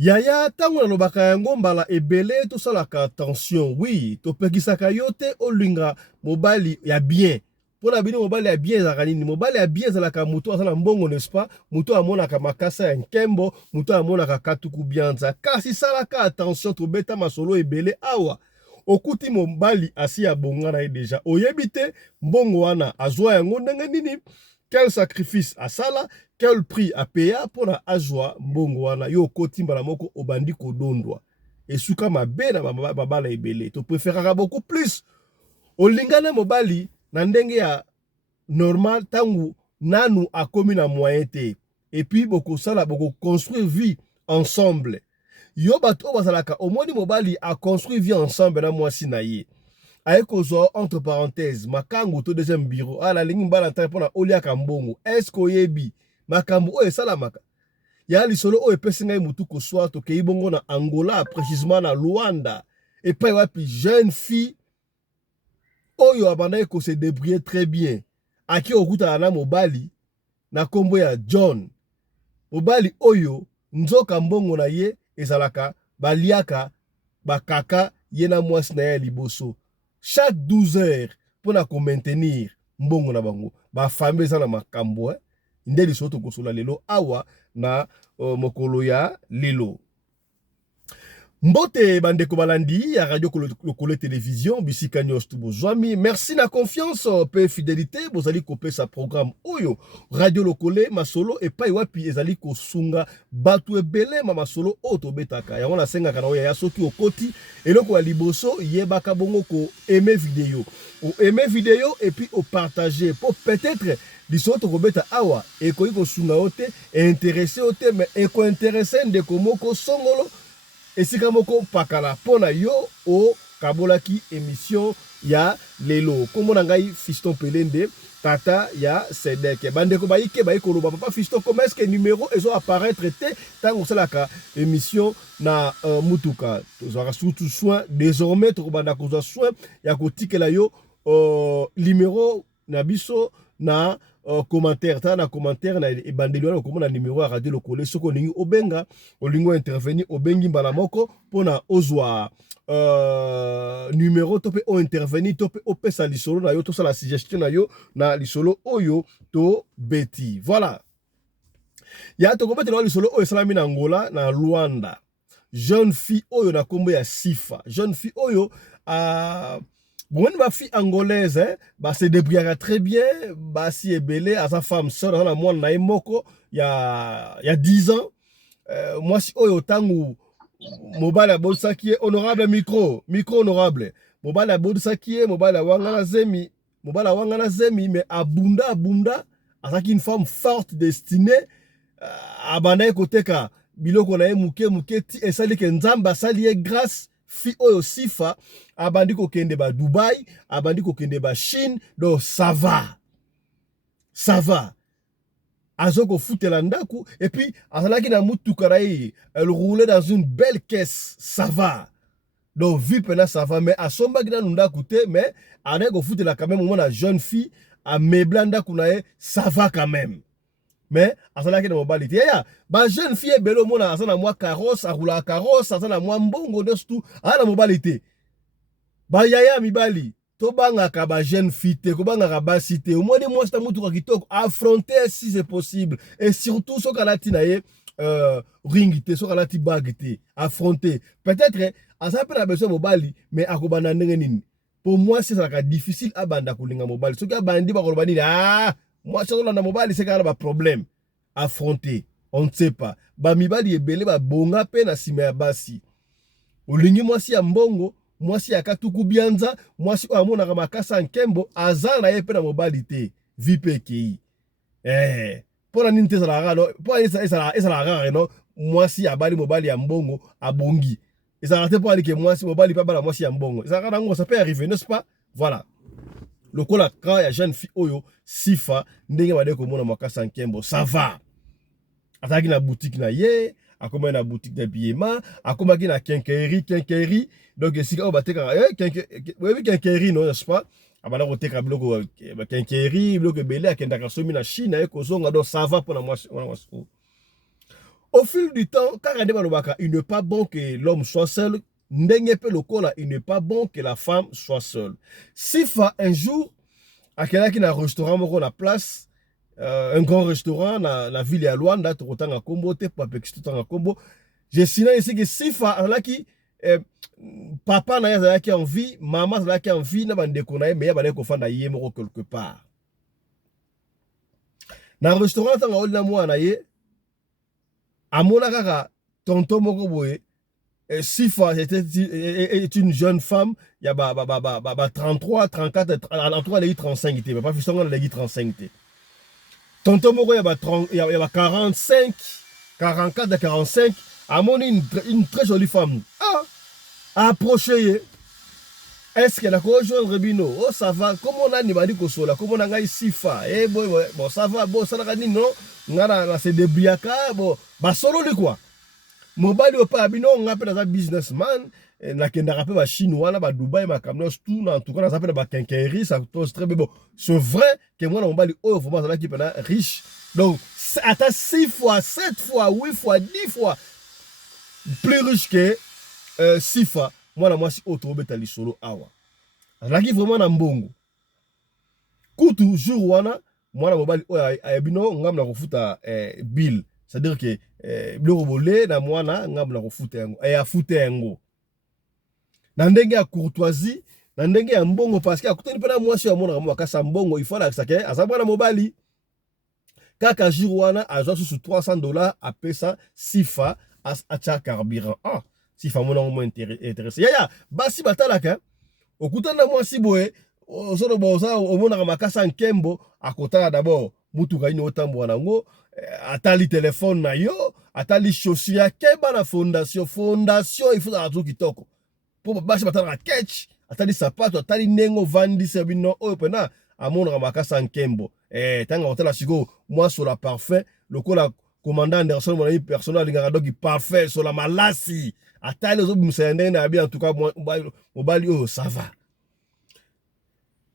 Yaya tango na lobaka yango mbala ebele to salaka attention. Oui, to pekisaka yote olinga mobali ya bien. Pona bino mobali ya bien ezalaka nini? Mobali ya bien ezalaka mutu asala mbongo, n'est-ce pas? Mutu amonaka makasa ya nkembo, mutu amonaka katuku bianza. Kasi salaka attention to beta masolo ebele awa. Okuti mobali asi ya bonga na ye deja. Oyebite mbongo wana azwa yango ndenge nini? Quel sacrifice asala, quel prix a payé pour la azwa mbongo wana yo koti mbala moko obandi kodondwa. Esuka mabe na babala ebele. To préférera beaucoup plus olingana mobali na ndenge ya normal tangu nanu akomi na moyen te. Et puis boko sala boko construire vie ensemble. Yo bato bazalaka omoni mobali a construire vie ensemble na mwasi na ye. Aye kozwa entre parenthèses makangu to deuxième bureau ala lingi mbala ntana pona olia kambongo. Est-ce que yebi makambu o esala maka ya lisolo o epesi ngai mutu ko soa to kei bongo na Angola, précisément na Luanda, et pas wapi jeune fille oyo abana ko se débrouiller très bien aki okuta na mobali na kombo ya John. Mobali oyo nzoka mbongo na ye ezalaka baliaka bakaka ye na mwasi na ye liboso chaque 12 heures pour na ko maintenir mbongo na bango ba famille za na makambo nde lisoto kosola lelo awa na mokolo ya lelo. Mbote bandeko balandi ya radio lokole télévision bisika nyos tu bozwami. Merci na confiance pe fidélité bozali kopesa sa programme oyo radio lokole masolo et pa wapi ezali kosunga batu ebele ma masolo oto betaka yango na senga kana oya soki okoti eloko ya liboso yebaka bongo ko aimer vidéo ou aimer vidéo et puis au partager pour peut-être bisoto kobeta awa et ko sunga ote intéressé ote mais e ko intéressé ndeko moko songolo esika moko pakala pona yo o kabolaki émission ya lelo kombo na ngai Fiston Pelende tata ya Sedek bandeko baike koloba papa Fiston comment est-ce que numéro ezo apparaître te tango salaka émission na mutuka tozara surtout soin désormais to banda kozwa soin ya kotikela yo numéro na biso na commentaire ta na commentaire na ebandeli wana komona numéro ya radio lokole soko olingi obenga olingo intervenir obengi mbala moko pona ozwa numéro to pe o intervenir to pe opesa lisolo na yo to sala suggestion na yo na lisolo oyo to beti. Voilà, ya to kobetela lisolo oyo esalami na Angola na Luanda. Jeune fille oyo na kombo ya Sifa, jeune fille oyo bon, ma fille angolaise, bah se débrouillera très bien, bah si est belle, à sa femme seule, à la moi na moko, il y a 10 ans. Moi si oyo tangu mobile bolsa qui est honorable micro honorable. Mobile bolsa qui est mobile wangana zemi, mais abunda, à une femme forte destinée à banaye côté ka biloko na muke ti esali ke nzamba sali e grâce. Fi oyo Sifa abandi ko kende ba Dubai, abandi ko kende ba Chine, donc ça va azoko futela ndaku et puis azalaki na mutukarai elle roulait dans une belle caisse, ça va donc vie pena ça va mais asomba gina ndaku te mais aneko futela quand même na jeune fille a meblanda kunae ça va quand même. Mais azalaki na mobali te ya ba jeune fille belo mona azana mwa carrosse arula carrosse azana mwa mbongo destu ana mobali te ba yaya mibali to bangaka ba jeune fille te ko bangaka basi te omoni mwa sta mutu ka kitoko affronter si c'est possible et surtout so kalati na ye ring te so kalati bag te affronter peut-être azana pe na besoin mobali mais akobana ndenge nini. Pour moi c'est ça difficile abanda kulinga mobali so ka bandi ba koloba nini moi, je suis dans mobile, c'est quand même un problème. Affronter, on ne sait pas. Ba mibali ebele ba bonga pe na sima ya basi. Olingi mwasi ya mbongo, mwasi ya katuku bianza, mwasi amona ka makasa nkembo, azana ye pe na mobile te. Vipe kei. Pona ninte sala no, pona esa rare no, mwasi ya bali mobile ya mbongo abongi. Esa rate pona ke mwasi mobile pa bala mwasi ya mbongo. Esa rare ngo ça peut arriver, n'est-ce pas? Voilà. Lokola ka ya jeune fille oyo Sifa ndenge bade ko mona makasa nkembo ça va ataki na boutique na ye akoma na boutique d'habillement akoma ki na quincaillerie donc sika o bateka quincaillerie non n'est-ce pas abana ko teka biloko quincaillerie biloko belé akenda ka somi na Chine e ko zonga donc ça va pour na moi Au fil du temps, quand il n'est pas bon que l'homme soit seul, il n'est pas bon que la femme soit seule. Sifa, un jour, à quelqu'un qui a un restaurant, la place, un grand restaurant, la ville à Luanda, tout autant à Combo, tout à Combo. J'ai signé ici que Sifa, en a qui, papa n'a qui envie, maman n'a qui envie, n'a pas de déconner, mais il y a des enfants d'ailleurs quelque part. Dans le restaurant, dans le moi, à mon avis, tonton Mokoboye, Sifa est une jeune femme, il y a 33, 34, 33, 35 était, pas fiston les 35 était. Tonton Moko il y a 45, 44 à 45, à mon une très jolie femme. Ah, approcher. Est-ce qu'elle a rejoint Rebino? Oh, ça va. Comment on a dit que ça, comment on a Sifa? Eh, bon, ça va, bon, ça n'a dit non. On a c'est des briaca, bon, bah, solo de quoi? Mobile au pas bino on appelle un businessman na kenda rappel ba chinois na ba Dubaï ma Cameroun tout en tout cas ça s'appelle ba quincaillerie ça pose très bien bon c'est vrai que moi on mobile oh vraiment ça qui est riche donc à 6 fois 7 fois 8 fois 10 fois plus riche que Sifa moi moi si auto betali solo awa là qui vraiment na mbongo kutu jour wana moi na mobile oh ayebino ngam na kofuta bill c'est-à-dire que biloko bolé na mwana ngam na kofuta yango ya futa yango na ndenge ya courtoisie na ndenge ya mbongo parce que akutani pena mwasi ya mwana kama kasa mbongo il faut la sake azaba na mobali kaka jour wana azwa sous $300 a pesa Sifa acha carburant ah Sifa mona mo intéressé ya basi batalaka okutana mwasi boye osono boza omona kama kasa nkembo akotala d'abord mutuka ino otambo nango atali téléphone na yo atali chaussure ya keba na fondation il faut la truc kitoko pour basi batala catch atali sapato atali nengo vandi sebino oyo pena amona makasa nkembo tanga hotela siko moi sur la parfait lokola commandant Anderson mon ami personnel lingaka donc parfait sur la malasi atali zo bimsende na bien en tout cas mobali oh ça va.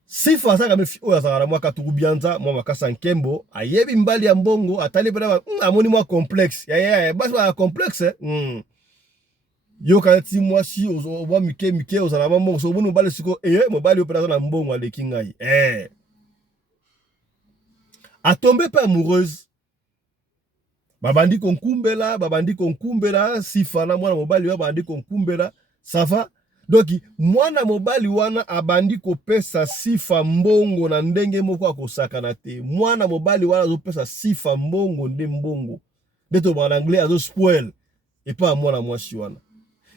Sifa ça kame oya za moi katuru bianza moi makasa nkembo ayebi mbali ya mbongo atali pena amoni moi complexe ya basi ba complexe yo kanati moi si ozo mike ozala mbongo so bonu mbali siko mobali yo pena na mbongo aleki ngai a tombé pas amoureuse babandi konkumbela Sifa na mwana mobali wa babandi konkumbela ça va donc mwana mobali wana abandi kopesa Sifa mbongo na ndenge moko akosakana te mwana mobali wana azopesa Sifa mbongo nde mbongo ndeto ba anglais azo spoil et pas mwana mwasi wana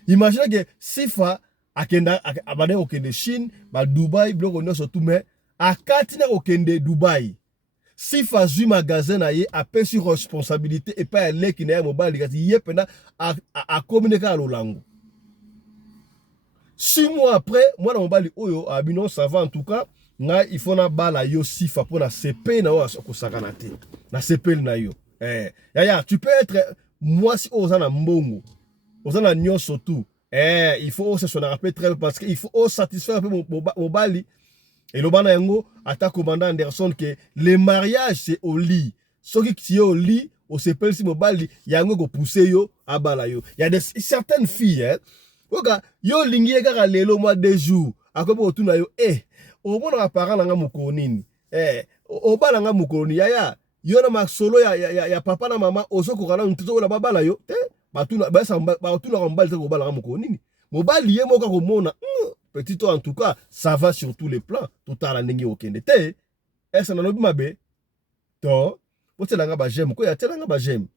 imagine que Sifa akenda abande okende Chine ba Dubai bloko nyonso tout mais akati na okende Dubai Sifa zui magasin na ye apesi responsabilité et pas leki na ya mobali kasi ye pena a communiquer à lolango 6 mois après, moi na mobali oyo abino ça va en tout cas, nga il faut na bala yo Sifa pour na CP na o kosakana te. Na CP na yo. Ya tu peux être moi si ozana mbongo. Ozana nyonso tout. Il faut se rappeler très parce que il faut satisfaire un peu mobali. Et le bana yango ata commandant Anderson que le mariage c'est au lit. Ce qui est au lit, au CP si mobali yango go pousser yo a bala yo. Il y a certaines filles oka yo lingi kaka lelo mois 2 jours akobo otuna yo omona ba parents nga mukolo nini obala nga mukolo ya yo na masolo ya papa na mama osokokana ntuzo la babala yo batuna batuna ko mbali ko bala nga mukolo nini mobali ye moka ko mona petit en tout cas ça va sur tous les plans totala ndenge okende te esa na lobi mabe to otela nga ba j'aime ko ya tela nga ba j'aime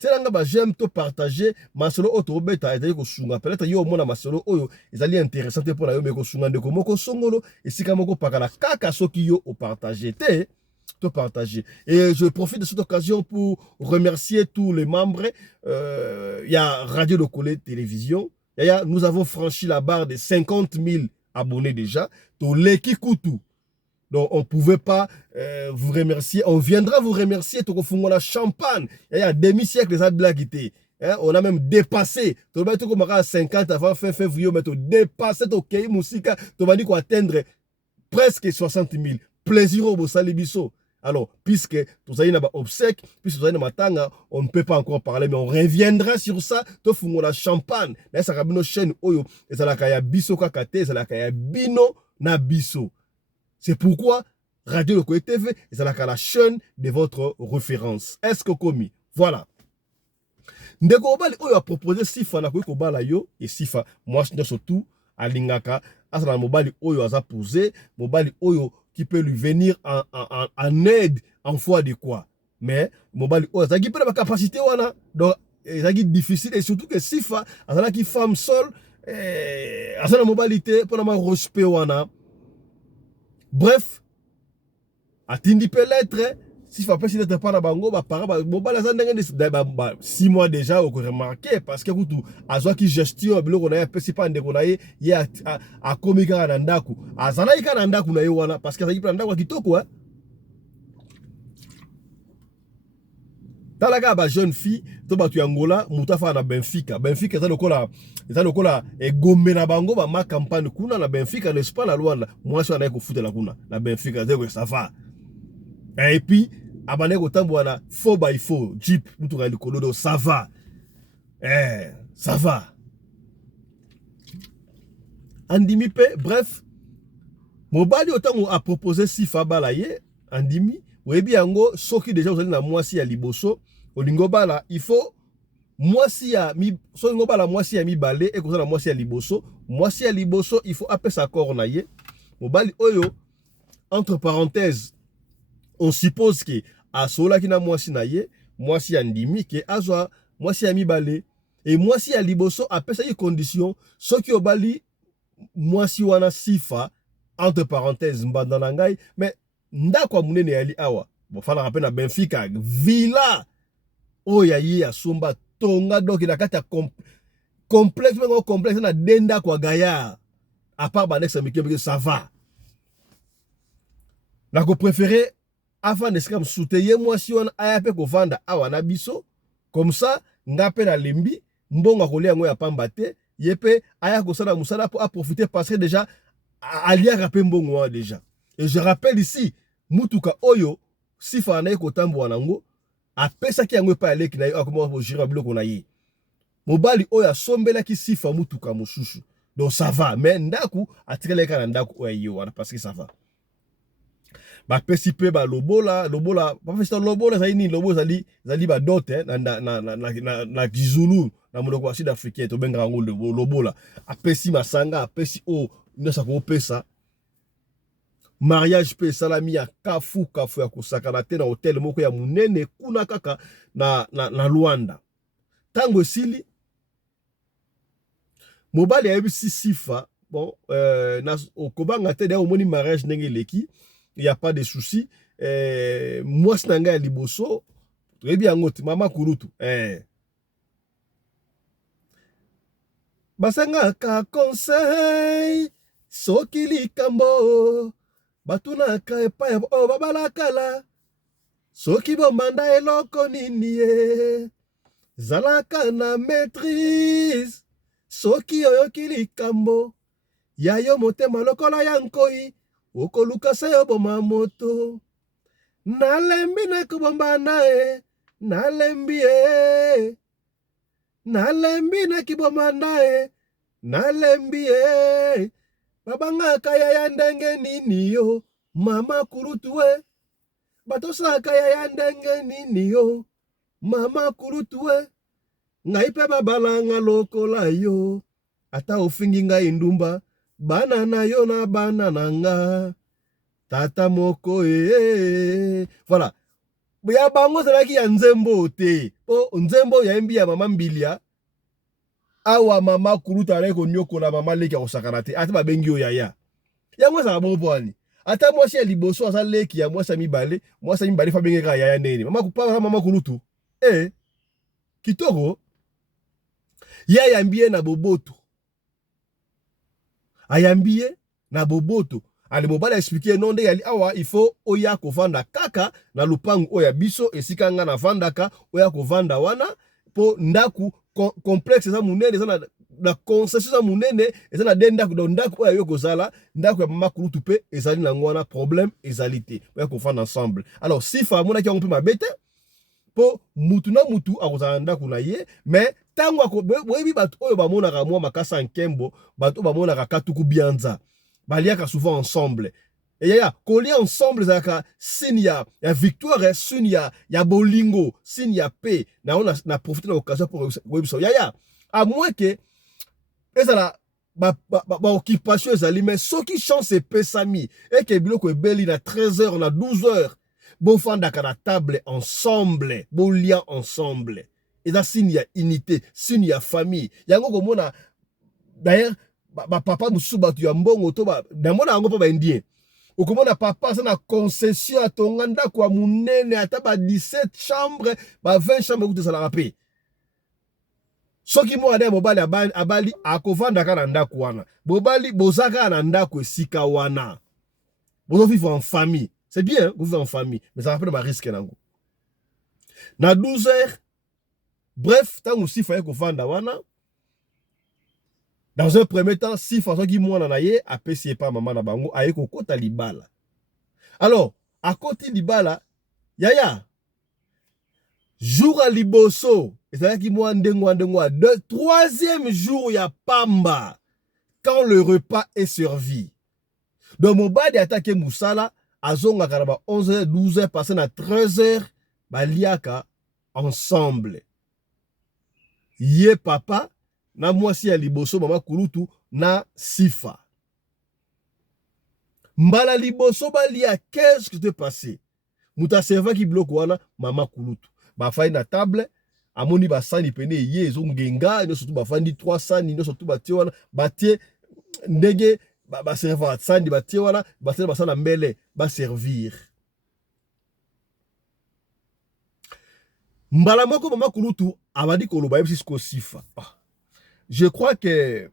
telanga ba j'aime to partager masolo auto beta ezali ko sunga peut-être yo mona masolo oyo ezali intéressant pour na yo me ko sunga ndeko moko songolo esika moko pakala kaka soki yo au partager te to partager et je profite de cette occasion pour remercier tous les membres il y a Radio Lokole Télévision nous avons franchi la barre des 50 000 abonnés déjà to leki kutu. Donc, on ne pouvait pas vous remercier. On viendra vous remercier. La champagne. Il y a demi-siècle, les blagues. On a même dépassé. Tu vas dire 50 avant fin février, mais tu dépassé ton musique. Tu vas dire qu'on atteindre presque 60 000. Plaisir au Bosalibiso. Alors, puisque tout ça, obsèque, puisque tout ça, matanga, on ne peut pas encore parler, mais on reviendra sur ça. To fungo la champagne. Là, ça rabino chaîne oyo. Et ça la kaya biso kakate, ça la kaya bino na biso. C'est pourquoi Radio Lokolé TV, et ça la chaîne de votre référence. Est-ce que commis? Voilà. Ndeko Obali oyo a proposé Sifa na ko bala yo et Sifa moi surtout alingaka asana mobali oyo aza posé mobali oyo qui peut lui venir en aide en foi de quoi. Mais mobali oyo azaki pe ba capacité wana donc ezaki difficile et surtout que Sifa azana ki femme seule asana mobilité pour na respect wana. Bref, atindi pe lettre si fa pesi d'être pas na bango ba para ba mobala za ndenge 6 mois déjà au remarqué parce que kutu azwa ki gestion biloko na pesi pa ndeko na ye a komika na ndaku azana ika na ndaku na ye wana parce que azaki pa ndaku kitoko hein. Talaga ba jeune fille to ba tu Angola mutafa na Benfica eza lokola egombe na bango ba ma campagne kuna na Benfica n'est-ce pas la Luanda moi ça na ko futa la kuna na Benfica ça va. Et puis abane ko tambo na 4x4 Jeep mutuka likolodo ça va. Ça va. Andimi pe bref mobali otango a proposé Sifa balaye andimi webi yango soki déjà ozali na mwasi ya liboso olingo bala il faut mwasi ya mi so lingo bala mwasi ya mibale e kozala mwasi ya liboso il faut apesa accord na ye mobali oyo entre parenthèses on suppose que asola kina mwasi na ye mwasi ya ndimi ke azwa mwasi ya mibale et mwasi ya liboso apesa ye condition soki obali mwasi wana Sifa entre parenthèses mbanda na ngai mais ndako ya munene yali awa bofana rappel na Benfica villa oya yi ya somba tonga donc na kata complexe na denda kwa gaya à part banexa mikembe ça va na ko préférer avant de scam soutenir moi si on a pe ko vanda awa na biso comme ça ngape na lembi mbonga ko lia ngo ya pamba te yepe aya ko sala musala pour profiter parce que déjà alia rapé mbongo déjà. Et je rappelle ici mutuka oyo Sifa na ko tambo nango apesa ki yango pa aleki na yo akoma ko jira biloko na ye mobali oyo asombela ki Sifa mutuka mosusu donc ça va mais ndaku atireleka na ndaku oyo wana parce que ça va ba pesi pe ba lobola ba festa lobola za ini lobo zali ba dote na Kizulu na moloko wa Sud-Africain to benga ngo lobola apesi masanga apesi o ndosa ko pesa mariage pe salami ya kafu ya kusakana te na hotel moko ya munene kuna kaka na Luanda tango sili mobali ya ebisi Sifa bon na okobanga te da omoni mariage ndenge leki il y a pas de souci moi snanga ya liboso très bien ngoti mama kurutu basanga ka conseil soki likambo batuna ka epai o babalakala soki bomanda eloko nini ye zalaka na maîtrise soki oyoki likambo yayo motema lokola ya nkoi okoluka se oboma moto nalembi na kubomba nae nalembi na kibomba nae nalembi babanga kaya ya ndenge nini yo mama kurutu we batosa kaya ya ndenge nini yo mama kurutu we ngai pe babalanga lokola yo ata ofingi ngai ndumba bana na yo na bana nanga tata moko voilà ya bango zalaki ya nzembo te po nzembo ya mbi ya mama mbilia awa mama kuruta reko nyoko na mama leki ya osakana te ata babengi yo yaya yango za bobo ani ata mwasi ya liboso asa leki ya mwasi mibale fa bengeka yaya nene mama kupapa mama kurutu kitoko yaya mbie na boboto ayambie na boboto ali mobala expliquer non de yali awa il faut oya ko vanda kaka na lupangu oya biso esika nga na vandaka oya ko vanda wana po ndaku complexe za munene za na concession za munene eza na denda ko ndako oyo kozala ndako ya mama kulutu pe ezali na ngwana problème ezalité ba ko fana ensemble. Alors sifa mona ki on peut mabete po mutu na mutu akozala ndako na ye mais tango ko boyebi bato oyo bamona ka mwa makasa nkembo bato bamona ka katuku bianza baliaka souvent ensemble. Et ya coller ensemble zaka signe ya victoire, signe ya bolingo, signe ya paix. Na on a profité de l'occasion pour webso. Ya à moins que ezala ba occupation ezali mais ceux qui chance pesami et que biloko ebeli na 13h na 12h bon fanda ka na table ensemble, bon lien ensemble. Et ça signe ya unité, signe ya famille. Yango komona d'ailleurs papa mususu batu ya mbongo to ba ndamona yango pa ba indien. Okomona papa ça na concession à ton nganda kwa munene ata ba 17 chambres ba 20 chambres kutu ça la rapé. Soki mo ade mobali abali akovanda kana ndako wana. Bobali bozaka na ndako esika wana. Bozo vivre en famille. C'est bien, hein, vous vivez en famille, mais ça rappelle ma risque nango. Na 12h bref, tant aussi fallait kovanda wana. Dans un premier temps, si François qui m'a naye a payé pas maman na bango aye ko kota libala. Alors, à côté libala, yaya jour à liboso, et c'est là qui m'a ndengwa de troisième jour ya pamba quand le repas est servi. Donc mon badi attaqué musala azonga karaba 11h 12h passé na 13h baliaka ensemble. Yé papa na mwasi ya liboso mama kulutu na sifa. Mbala liboso balia qu'est-ce qui s'est passé? Muta serva ki bloko wana mama kulutu. Ba fai na table amoni ba sani pene ye ezongenga no surtout ba fandi 3 sani no surtout ba tie wana ba tie ndenge ba serva sani ba tie wana ba sala basana mbele ba servir. Mbala moko mama kulutu abadi koloba yebisi sifa. Je crois que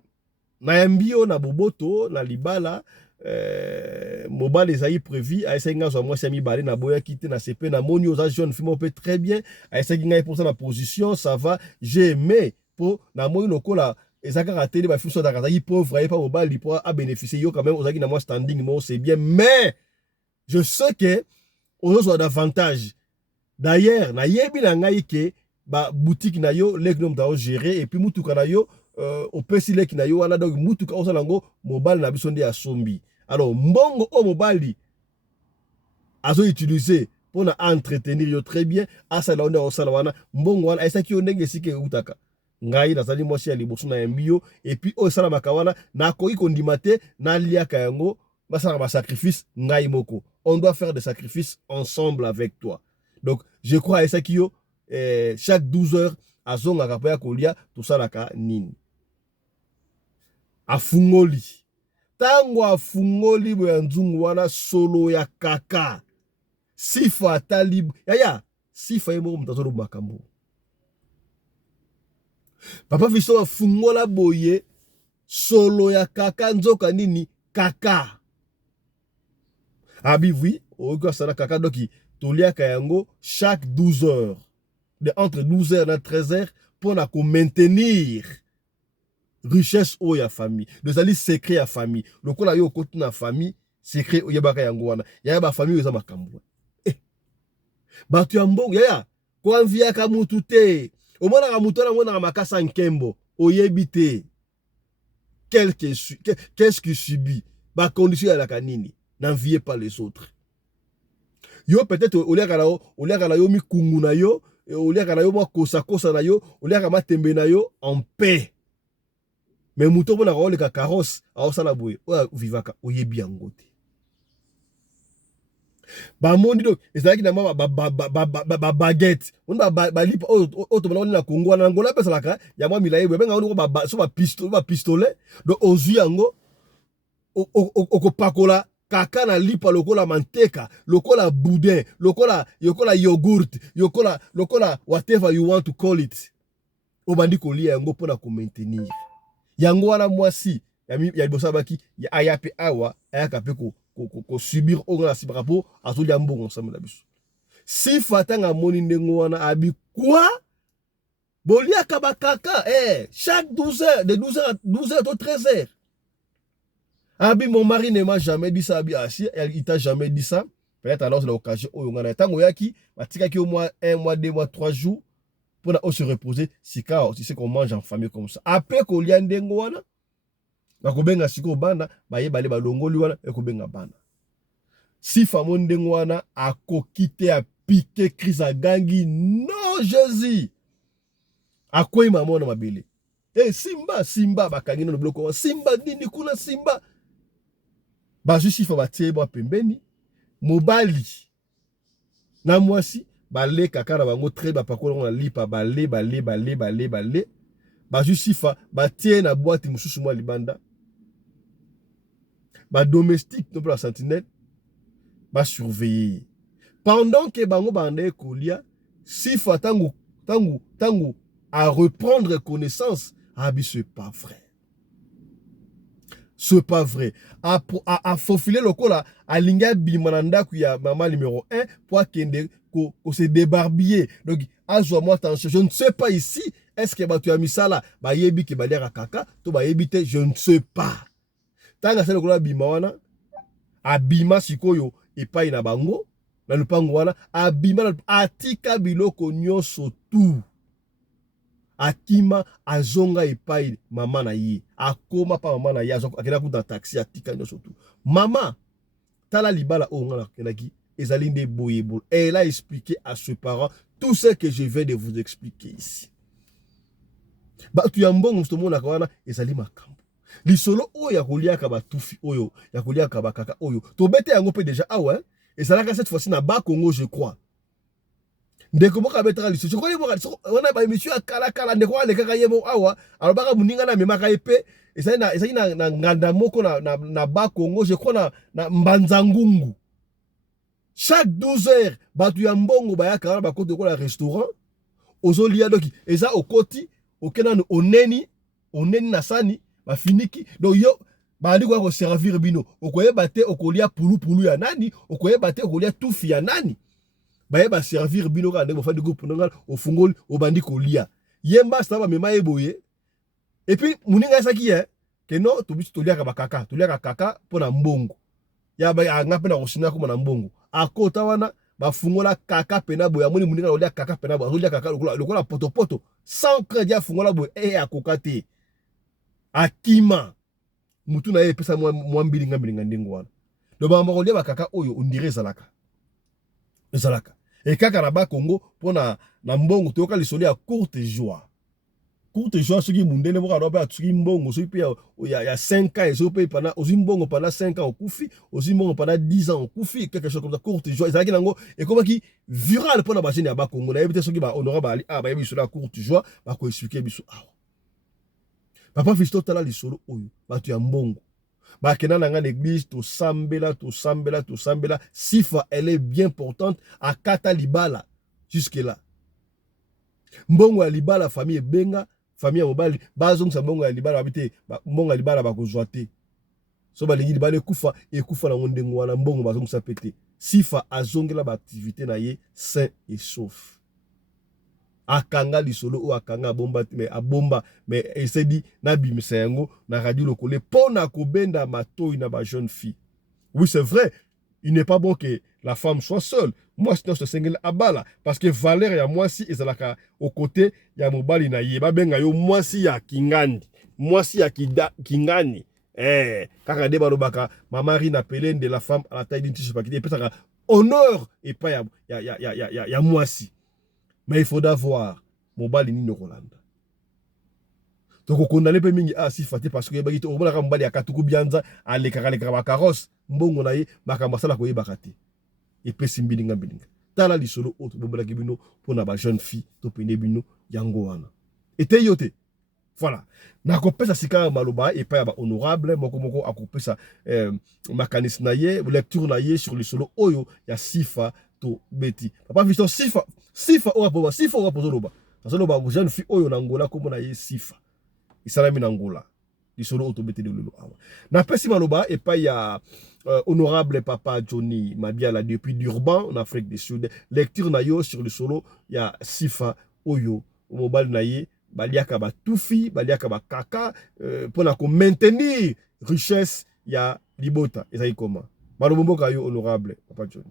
Nayambio na boboto na libala mobile ezali prévu a essayé ngazo moi sami balé na boya kité na CP na moni aux jeune film peut très bien a essayé ngai pour ça la position ça va j'ai aimé pour na moni lokola ezaka raté ba fiso da kazaki pauvre et pas mobile pour a bénéficier yo quand même ozaki na moi standing moi c'est bien mais je sais que on a davantage d'ailleurs na yebi na ngai ke ba boutique na yo les gnome da gérer et puis mutuka na yo au pesi leki na yo wana donc mutuka osalango mobile na biso nde ya sombi. Alors mbongo o mobile azo utiliser pour na entretenir yo très bien asala onda osala wana mbongo wana esa ki ondenge sike utaka ngai na sali mosi ya liboso na mbio et puis osala makawana na koki kondimate na liaka yango basala ba sacrifice ngai moko. On doit faire des sacrifices ensemble avec toi. Donc je crois esa ki yo chaque 12 heures azonga kapaya kolia tout ça laka nini afungoli tango afungoli boya nzungu wana solo ya kaka sifa talib yaya sifa yemo mtazolo makambo papa fiso afungola boye solo ya kaka nzoka nini kaka abi oui oyo sala kaka doki tolia kayango chaque 12 heures de entre 12h et 13h pour na ko maintenir richesse o ya famille de ali secret ya famille lokola yo kotu na famille secret o yebaka yango wana ya ba famille eza makambo batu ya mbongo ya ko envia ka mutu te o mona ka mutu na mona makasa nkembo o yebite qu'est-ce qui subit ba condition ya la kanini n'enviez pas les autres yo peut-être o leka na yo mikungu na yo au lieu na yo mo kosa na yo au lieu ma tembe na yo en paix mais muto bona ko le ka carrosse a osala boye o vivaka o yebi yango te ba mondi donc ezalaki na ba baguette on ba lipa o to na Congo na Angola pesa ka ya mwa milaye be nga on ba so ba pistolet donc ozu yango o pakola kaka na lipa lokola manteka, lokola boudin, lokola yogurt, lokola whatever you want to call it. Obandi kolia yango pona ko maintenir. Yango wana mwasi ya libosa baki ya ayape awa ayaka pe ko subir onga sibrapo azoli ambongo ensemble na biso. Si fatanga moni ndengo wana abi quoi? Bolia kabakaka, chaque 12 heures, de 12 heures à 13 heures. Abi, mon mari ne m'a jamais dit ça, Abi, il t'a jamais dit ça. Peut-être alors c'est l'occasion, tango yaki, batika ki au moins 1 mois, 2 mois, 3 jours, pour se reposer, si c'est qu'on mange en famille comme ça. Après qu'on y a ndengo wana, bakobenga siko bana, baye bale balongoli wana, ekobenga bana. Si famon ndengo wana, akokite a piqué crise à gangi, non Jésus. Akoi maman na mabele. Simba bakangina no bloko. Simba nini kuna Simba. Bazu sifa batie ba pembeni. Mobali. Na mwasi bale kaka na bango très bapakola na lipa bale. Bazu sifa batie na boîte mususu mwa libanda. Ba domestique no la sentinelle ba surveiller. Pendant que bango bande kolia, sifa tangu à reprendre connaissance, c'est pas vrai. C'est pas vrai. À faufiler le col à l'inga bimananda qui a maman numéro 1 pour qu'on se débarbiller. Donc, à moi attention, je ne sais pas ici, est-ce que tu as mis ça là, bah yebi ki ba à kaka, to ba yebite, je ne sais pas. Tant que c'est le col bimawana, abima sikoyo et pas ina bango, na lupango wana, abima atika biloko nyonso tout. Akima azonga epai mama na ye akoma pa mama na ye akena ku dans taxi atika nyoso tout mama tala libala o ngala kenaki ezali nde boye bol. Elle a expliqué à ses parents tout ce que je vais de vous expliquer ici. Ba tu yambongo mstomona kawana ezali makambo lisolo oyo ya kolia ka batufi oyo ya kolia ka bakaka oyo to bete yango pe déjà awa ezalaka cette fois-ci na ba Congo je crois. Ndeko boka betaka liso je crois on a ba émission kala ndeko ale kaka yebo awa alobaka muninga na memaka epe ezali na nganda moko na ba Congo je crois na Mbanzangungu. Chaque 12 heures batu ya mbongo bayaka na ba kote ko la restaurant ozolia doki eza okoti okena no oneni na sani ba finiki donc yo ba ndi ko servir bino okoyeba te okolia pulu ya nani okoyeba te okolia tufi ya nani. Baye ba servir bino ka ndeko fa de groupe nanga ofungoli obandi kolia yemba sa ba mema eboye et puis muninga saki que non to biso tolia ka kaka pona mbongo ya ba ngape na osina ko na mbongo akota wana ba fungola kaka pena boya muni muninga olia kaka pena boya olia kaka lokola poto sans crédit fungola boya akokate akima mutu na ye pesa mbilinga ndengo wana do ba mbakolia ba kaka oyo ondire zalaka et kaka na ba Congo pona na mbongo to yoka lisoli ya courte joie soki mundele boka do ba tsuki mbongo soki pe ya 5 ans so pe pendant ozi mbongo pendant 5 ans okufi ozi mbongo pendant 10 ans okufi quelque chose comme ça courte joie ezalaki nango et comme qui viral pona ba jeune ya ba Congo na yebite soki ba honorable ba yebi sur la courte joie ba ko expliquer biso awa papa Fisto tala lisolo oyo batu ya mbongo bakena nanga l'église to sambela sifa elle est bien importante à kata libala jusque là mbongo ya libala famille benga famille ya mobali bazongisa mbongo ya libala babite mbongo ya libala bakozwa te so balingi libala ekufa na ndengo wana mbongo bazongisa pete sifa azongela ba activité na ye sain et sauf akanga lisolo ou akanga bomba mais abomba mais esedi na bimisa yango na radio lokole pona kobenda matoi na ba jeune fille. Oui, c'est vrai, il n'est pas bon que la femme soit seule. Moi sinon je sengela abala parce que valeur ya mwasi ezalaka au côté ya mobali na ye ba benga yo mwasi ya kingandi mwasi ya kingani kaka de balobaka mamari na pelene de la femme à la taille d'une tige pakiti epesaka honneur et pas ya mwasi. Mais il faut d'avoir mobali ni Rolanda. Donc on condamne pe mingi si fati parce que bagito o bala mobali akatuku bianza ale kakale ba carrosse mbongo na ye makamba sala ko yebaka te. Et pe simbilinga bilinga. Tala lisolo autre bobola kibino pona ba jeune fille to pene bino yango wana. Ete yote. Voilà. Na kopesa sika maloba et pas ba honorable moko akopesa makanis na ye lecture na ye sur lisolo oyo ya sifa to beti. Papa Fisto sifa oya pozoloba. Azoloba jeune fille oyo na Angola komo na ye sifa. Isalami na Angola. Lisolo otobete de lolo awa. Na pesi maloba et pas ya honorable papa Johnny Mabiala depuis Durban en Afrique du Sud. Lecture na yo sur le solo ya sifa oyo mobile na ye baliaka ba tufi baliaka ba kaka pona ko maintenir richesse ya libota ezali koma malobomboka yo honorable Papa John.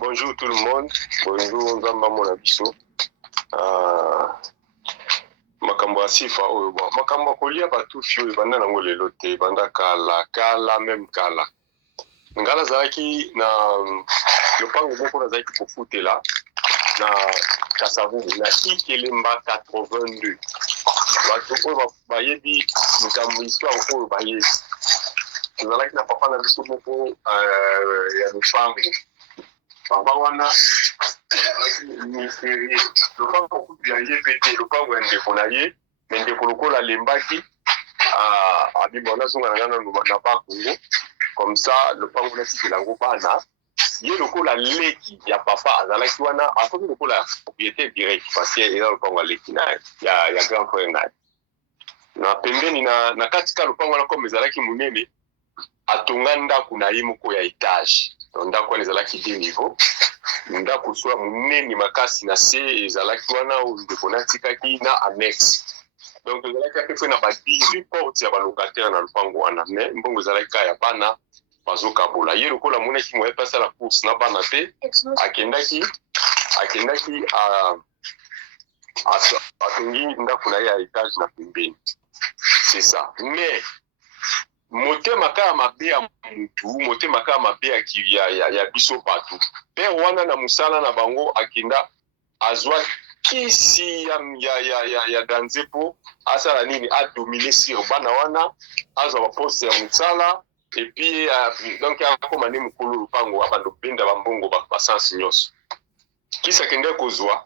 Bonjour tout le monde. Bonjour Nzamba Mona Biso. Makambo asifa oyo bon. Makambo kolia batufi oyo banda nango lelo te banda kala même kala. Ngala zaki na lopango moko na zaki kofutela na Kasavu na Ikelemba 82. Watu oyo bayebi makambo histoire oyo bayebi. Zalaki na papa na biso moko ya lopango. Papa wana ministeri lopango kutu ya YPT lopango ya ndeko na ye mais ndeko lokola lembaki abibona zonga na ngana na bakongo comme ça lopango na sikilango bana ye lokola leki ya papa azalaki wana akoki lokola propriété direct parce que eza lopango leki na ya grand frère na pembeni na katika lopango wana comme ezalaki munene atonga ndako na ye moko ya étage ndako wana ezalaki 2 niveaux ndako soit munene makasi na se ezalaki wana ndeko natikaki na annexe donc ezalaki pe na ba 18 portes ya ba locataire na lopango wana mais mbongo ezalaki ya bana bazokabola ye lokola monaki moye pasa la course na bana te akendaki atongi ndako na ye ya étage na pembeni c'est ça mais motema kaka mabe ya mutu motema kaka mabe ya biso patu père wana na musala na bango akenda azwa kisi ya danzepo asala nini adominer sur bana wana azwa poste ya musala et puis donc akoma ne mukolo lupango abando benda bambongo ba sens nyos kisa kende kozwa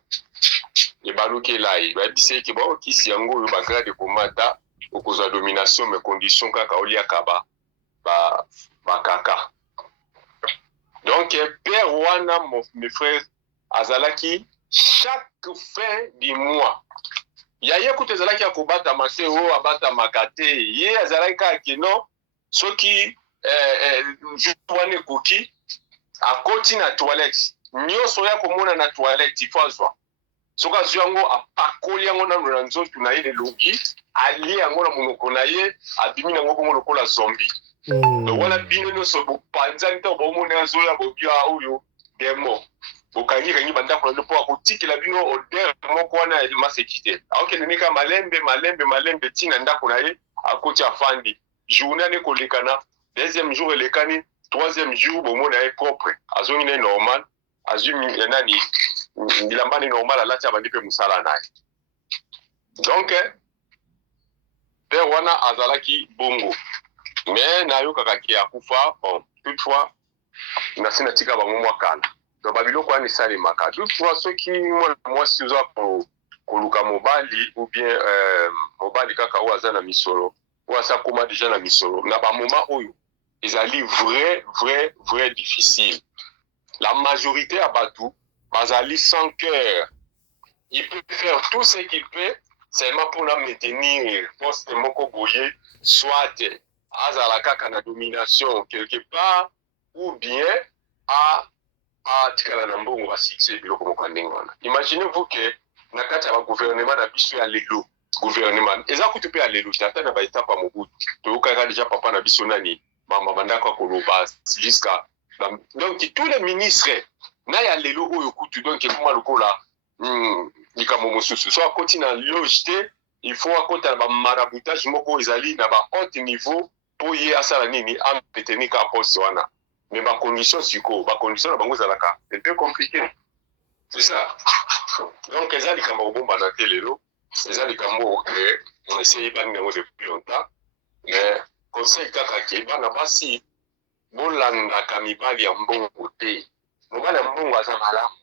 ebaluke lai ba biseki ba kisi yango yo ba grade komata okozwa domination mais condition kaka olia kaba ba kaka donc père wana mes frères azalaki chaque fin du mois ya ye kutu azalaki akobata mase o abata makate ye azalaki kaka non soki wane koki akoti na toilette nyonso ya komona na toilette il faut azwa soka azwi yango apakoli yango na nzoto na ye lelogi alie yango na monoko na ye abimi nango bongo lokola zombi donc wana bino nyonso bopanzani ntango bomona azoya bobia oyo demo bokangi bandako na bino mpo akotikela bino odeur moko wana ya masekite aokende nika malembe ntina ndako na ye akoti afandi journée ane kolekana deuxième jour elekani troisième jour bomona ye propre azongi ne normal azwi nani bilamba ni normal alati abandi mpe mosala na ye donc père wana azalaki bongo mais nayokaka ke akufa bon toutefois nasi natika bango mwa kala donc babiloko wana esalemaka toutefois soki mwana mwasi oza koluka mobali ou bien mobali kaka oyo aza na misolo oyo aza koma déjà na misolo na bamoma oyo ezali vrai difficile la majorité ya bato bazali sans cœur il peut faire tout ce qu'il peut seulement pour la maintenir poste moko boye soit azala kaka na domination quelque part ou bien a tikala na mbongo basixé biloko moko ndenge wana imaginez-vous que na kati ya gouvernement na biso ya lelo gouvernement eza kutu pe ya lelo tata na ba étape ya mobutu toyokaka déjà papa na biso nani mama bandako koloba jusqu'à donc tous les ministres na ya lelo oyo kutu donc ekoma lokola likambo mosusu so akoti na loge te il faut akota na bamaraboutage moko ezali na ba haute niveau po ye asala nini ampeteni ka poste wana mais bacondition siko bacondition na bango ezalaka un peu compliqué c'est ça donc eza likambo kobomba na te lelo eza likambo on essaye bani yango depuis longtemps mais conseil kaka ke bana basi bolandaka mibali ya mbongo te mobali ya mbongo aza malamu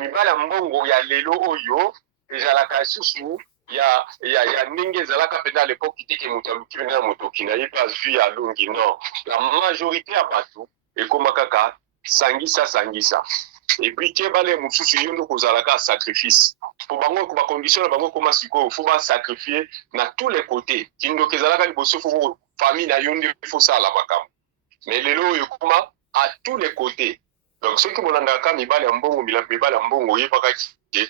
mibali ya mbongo ya lelo oyo ezalaka susu ya ndenge ezalaka mpenza à l'époque teke moto aluki mpenza na motoki na ye mpe azwi ya longi non la majorité ya bato ekoma kaka sangisa et puis ke bale mosusu yo ndo kozalaka sacrifice po bango bacondition na bango ekoma sikoyo fo basacrifie na tous les côtés kindoki ezalaka liboso fo famille na yo nde fo sala makambo mais lelo oyo ekoma à tous les côtés Donc ceux qui molandaka mibali ya mbongo mibali ya mbongo yebaka ki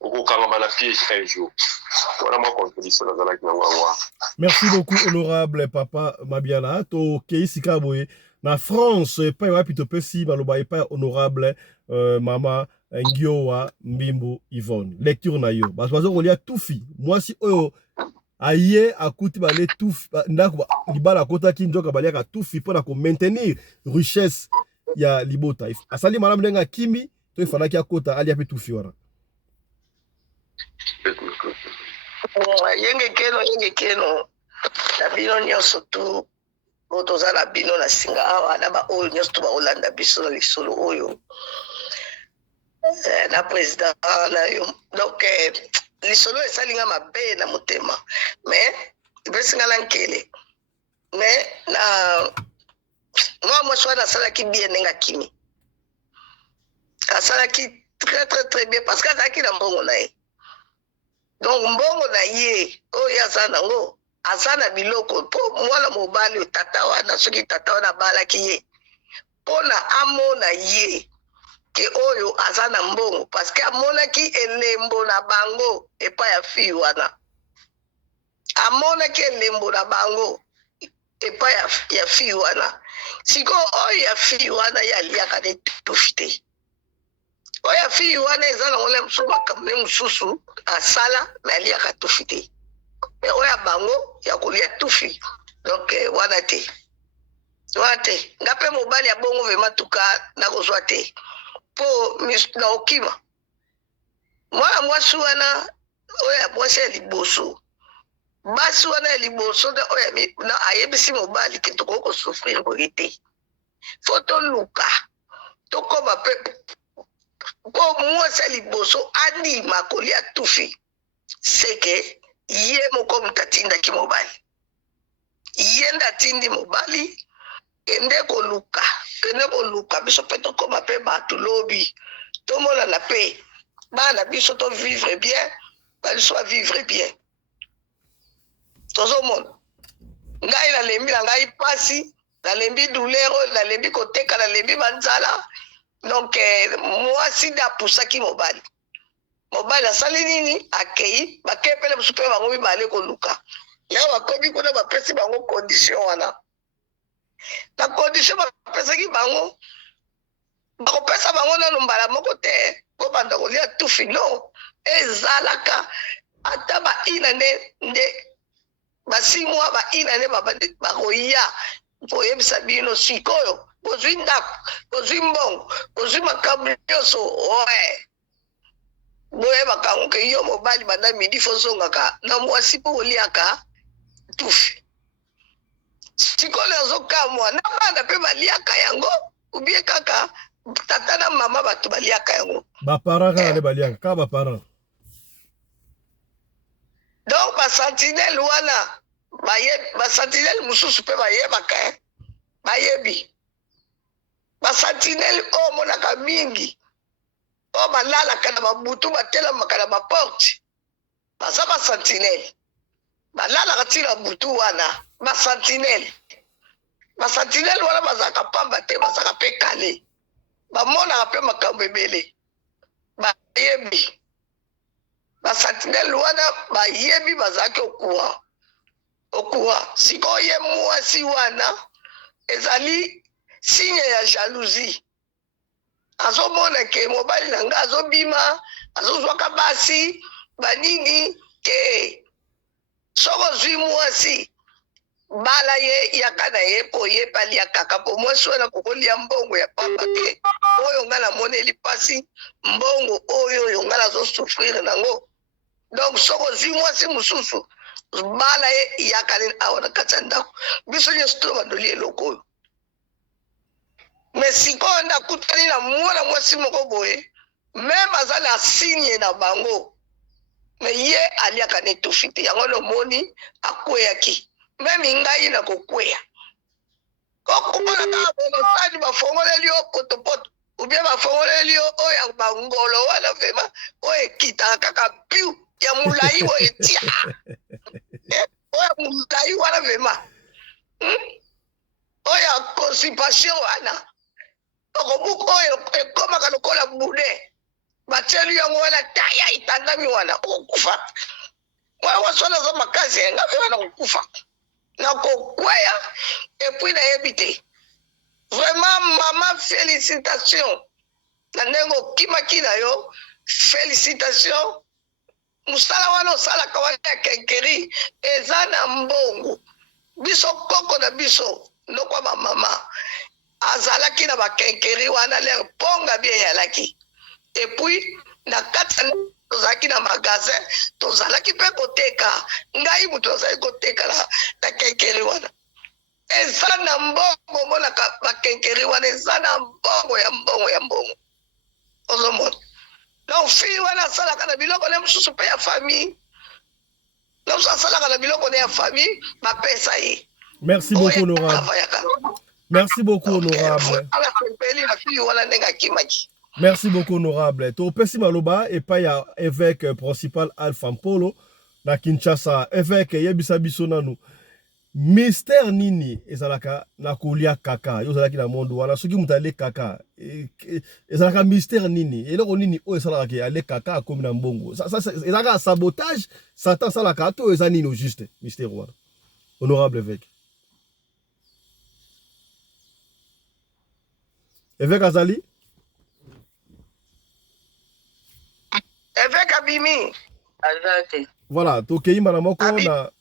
okokangama na piège un jour. Voilà moi contribution nazalaki na ngwa. Merci beaucoup honorable papa Mabiala to keisi kaboye na France pa wapi to pesi baloba pa honorable mama Ngiowa Mbimbo Yvonne lecture na yo bazo kolia tufi mwasi oyo aye akuti bale tufi ndako libala kota ki njoka baliaka tufi pona ko maintenir richesse ya libota asali malamu ndenga kimi to ifalaki akota ali ape tufi wana yenge keno na bino nyonso tu botoza na bino na singa awa na ba oyo nyonso tu baolanda biso na lisolo oyo na président na yo donc lisolo esalinga mabe na motema mais epesinga na nkele mais na moi mwasi wana asalaki bien ndenge akimi asalaki très bien parce que azalaki na mbongo na ye donc mbongo na ye oyo aza nango aza na biloko mpo mwana mobali tata wana soki tata wana abalaki ye mpona amona ye ke oyo aza na mbongo parce que amonaki elembo na bango epai ya fille wana amonaki elembo na bango epai ya fille wana sikoyo oyo ya fille wana ye aliaka ne tufi te oyo ya fille wana eza nango le mosusu makambo ne mosusu asala me aliaka tufi te me oyo ya bango ya kolia tufi donc wana te nga mpe mobali ya bongo vema tuka nakozwa te mpo na okima mwana mwasi wana oyo ya mwasi ya liboso basi wana ya liboso nde oyo ayebisi mobali ke tokoki kosouffrir boye te fo toluka tokoma mpe mpo mwasi ya liboso andima kolia tufi seke ye moko moto atindaki mobali ye nde atindi mobali kende koluka biso mpe tokoma mpe bato lobi tomonana mpe bana biso tovivre bien baliso bavivre bien tozomona ngai nalembi na ngai pasi nalembi douleur nalembi koteka nalembi banzala donc mwasi nde apusaki mobali asali nini akei bakepele mosu mpe bango mibale koluka leo bakomi kuna bapesi bango condition wana na condition bapesaki bango bakopesa bango nano mbala moko te kobanda kolia tufi no ezalaka ata baina nde basimwa baina nde bakoya koyebisa bino sikoyo kozwi ndako kozwi mbongo kozwi makambo nyonso oe boyebaka ngo ke yo mobali banda midi fozongaka na mwasi mpo koliaka tufi sikolo azokamwa na bana mpe baliaka yango ubie kaka tata na mama bato baliaka yango baparent kaka nde baliaka kaka baparent donc basentinele wana basentinele mosusu mpe bayebaka bayebi basentinele oyo monaka mingi oyo balalaka na babutu batelamaka na baporte baza basentinele balalaka ntina butu wana basentinele wana bazalaka pamba te bazalaka mpe kale bamonaka mpe makambo ebele bayebi basentinele wana bayebi bazalaki okuwa sikoyo ye mwasi wana ezali signe ya jalousie azomona ke mobali na nga azobima azozwaka basi banini ke soko ozwi mwasi bala ye yaka na ye mpo ye palia kaka mpo mwasi wana kokolia mbongo ya pamba te oyo nga namoneli mpasi mbongo oyo nga nazosouffrir nango donc soko ozwi mwasi mosusu bala ye yaka nini awa na kati ya ndako biso nyonso to bandoli eloko oyo mais sikoyo nakutani na mwana mwasi moko boye meme aza na signe na bango me ye aliaka ne tufi te yango nomoni akweyaki meme ngai na kokweya okomona kaka bonosani bafongoleli yo potopoto ubie bafongoleli yo oyo ya bangolo wana vema oyo ekitaka kaka piu ya molai oyo etia oyo molai wana vema oyo ya constipation wana okobuka oyo ekomaka lokola bude batieli yango wana taya itandami wana okokufa mwana mwasi wana aza makasi ngabe wana kokufa nakokweya epuis nayebi te vraiment mama félicitation na ndenge okimaki na yo félicitation mosala wana osalaka wana ya kenkeri eza na mbongo biso koko na biso ndoko bamama azalaki na bakenkeri wana lere mponga bie eyalaki epuis na kati tozalaki na magasin tozalaki mpe koteka ngai moto azali koteka na kenkeri wana eza na mbongo monaka bakenkeri wana eza na mbongo ya mbongo ozomona donc fille wana asalaka na biloko ne mosusu mpe ya famille na mosusu asalaka na biloko ne ya famille bapesa ye. Merci beaucoup honorable. Merci beaucoup honorable. Merci beaucoup honorable. To pesi maloba et pas ya évêque principal Alpha Mpolo na Kinshasa évêque yebisa biso nanu mystère nini ezalaka na kolia kaka yo zalaki na monde wana soki mutale kaka ezalaka mystère nini eloko nini o ezalaka ke ale kaka comme na mbongo ça ezalaka sabotage satan salaka to ezani no juste mystère wana honorable évêque évêque azali évêque abimi Azate. Voilà, tokei mana moko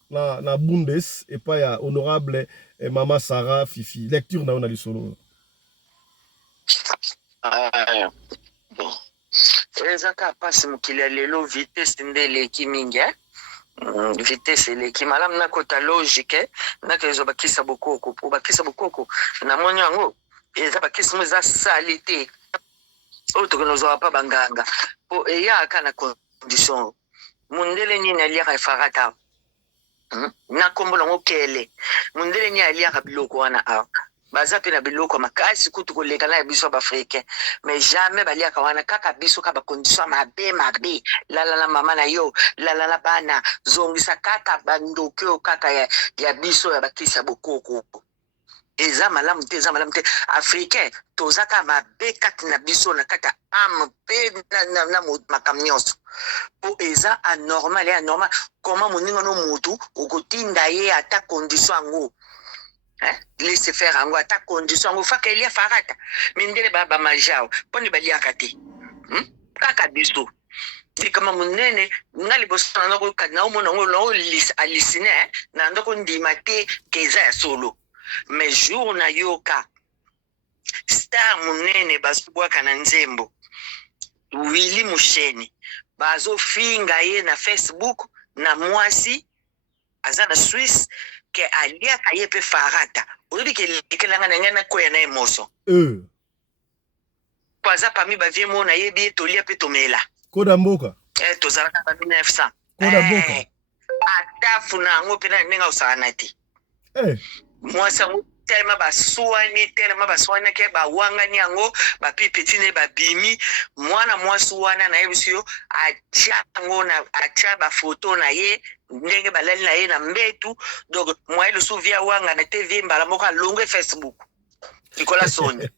na Bundes et pas ya honorable Mama Sarah Fifi. Lecture na ona lisolo. Bon. Ezaka pasi mukila lelo vitesse ndele kimingi. Vitesse leki malam na kota logique na kezo bakisa bokoko po bakisa bokoko na monyo yango eza bakisa muza salité. Oto konozo pa banganga. Po eya kana condition mundele nini aliaka farata na kombola ngokele mundele nini aliaka biloko wana aka baza pe na biloko makasi kutu koleka na biso ba africain mais jamais baliaka wana kaka biso ka ba condition mabe la mama na yo la bana zongisa kaka bandokyo kaka ya biso ya bakisa bokoko eza malamu te africain tozaka mabe kati na biso na kata am pe na makamnyos po eza anormal comment moninga no mutu okotinda ye ata condition ngo laisse faire ngo ata condition ngo faka elia farata mindele baba majao poni baliaka te kaka biso di kama munene ngali bosa na ko kana omona ngo no alicine na ndoko ndima te keza ya solo mais jour na yoka star munene basubwaka na nzembo Willy Musheni bazo finga ye na Facebook na mwasi azana Swiss ke alia kaye pe farata odi ke lekelanga na ngana ko ya na emoso kwaza pami ba vie mo na yebi tolia pe tomela koda mboka tozalaka ba 1900 koda mboka atafu na ngo pe na nenga usana ti mwasa tellement baswani ke ba wangani yango ba pipetine ba bimi mwana mwasi wana na yebisio acha ngo na acha ba photo na ye ndenge balali na ye na mbetu donc moi le souvia wanga na TV mbala moka longue Facebook Nicolas Soni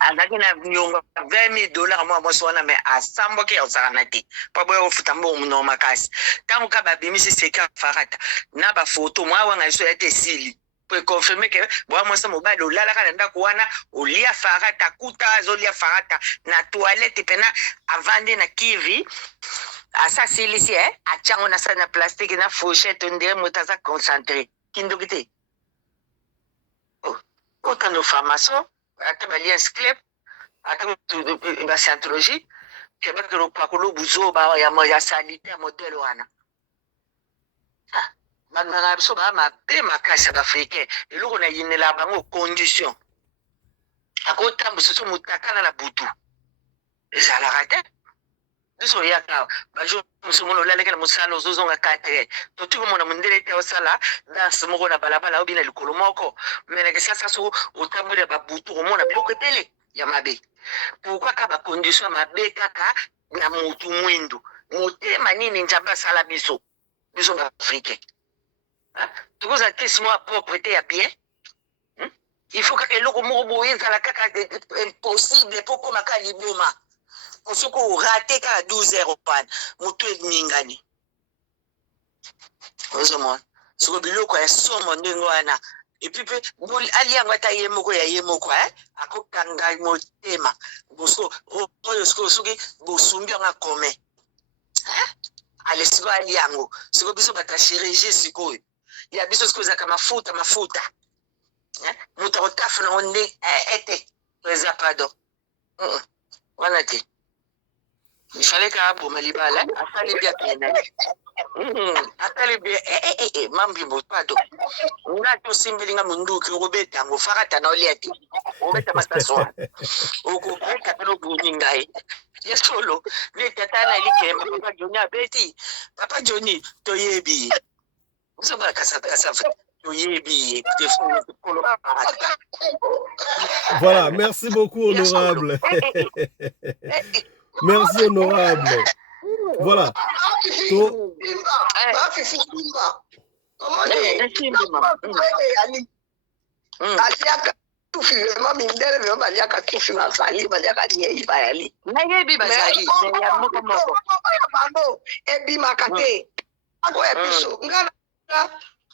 azaki na nyonga $20 mwa mwasi wana me asambo ke osana te pa boyo ofuta mbongo no makasi tango ka ba bimi si seka farata na ba photo mwa wanga iso ya te sili pour confirmer que bon moi ça mobile olala kana ndako wana olia farata kuta azolia farata na toilette pena avande na kivi asa silisi achango na sana plastique na fourchette ndire motaza concentré kindokite autant pharmacien ata balia sclep ata ba scientologie que ba ko pakolo buzo ba ya sanité modèle wana Madame Soba ma pe makasa d'Africain et l'on a yine la bango condition à côté de mutakana la butu et ça la raté biso yaka bajo musumono la lekela musalo zozonga kate to tuko mona mundele te osala dans moko na balabala obina likolo moko mais que ça so otambule ba butu mona biloko tele ya mabe pourquoi ka ba condition mabe kaka na mutu mwindu motema nini njamba sala biso ba Africain tu causes à tes mois propreté à bien il faut que eloko moko boye ezala kaka impossible po koma ka liboma osoko orate kaka 12 heures pan moto eningani ozomona soko biloko ya somo ndenge wana epuis mpe ali yango ata ye moko ya ye moko akokanga motema oyo soki bosumbi yango akome ale sikoyo ali yango sikoyo biso bato ya chirurgie sikoyo ya biso sikoyo ezalaka mafuta moto akotafa nango nde ete eza pardon wana te ifale ka aboma libala asali bia pena asali bia mambimbo pardon nga tosimbeli nga munduki okobeta yango fakata na olia te obeta masaso wana okobeta pena obuni ngai ye solo ne tata na elikemba papa Johnny abeti papa Johnny toyebi osobala kasata toyebi Voilà, merci beaucoup honorable. Merci honorable. Voilà. aliaka tufi vraiment mindele vraiment baliaka tufi basali baliaka nyei bayali nayebi bazali ya moko moko bango ebimaka te ako ya biso ngana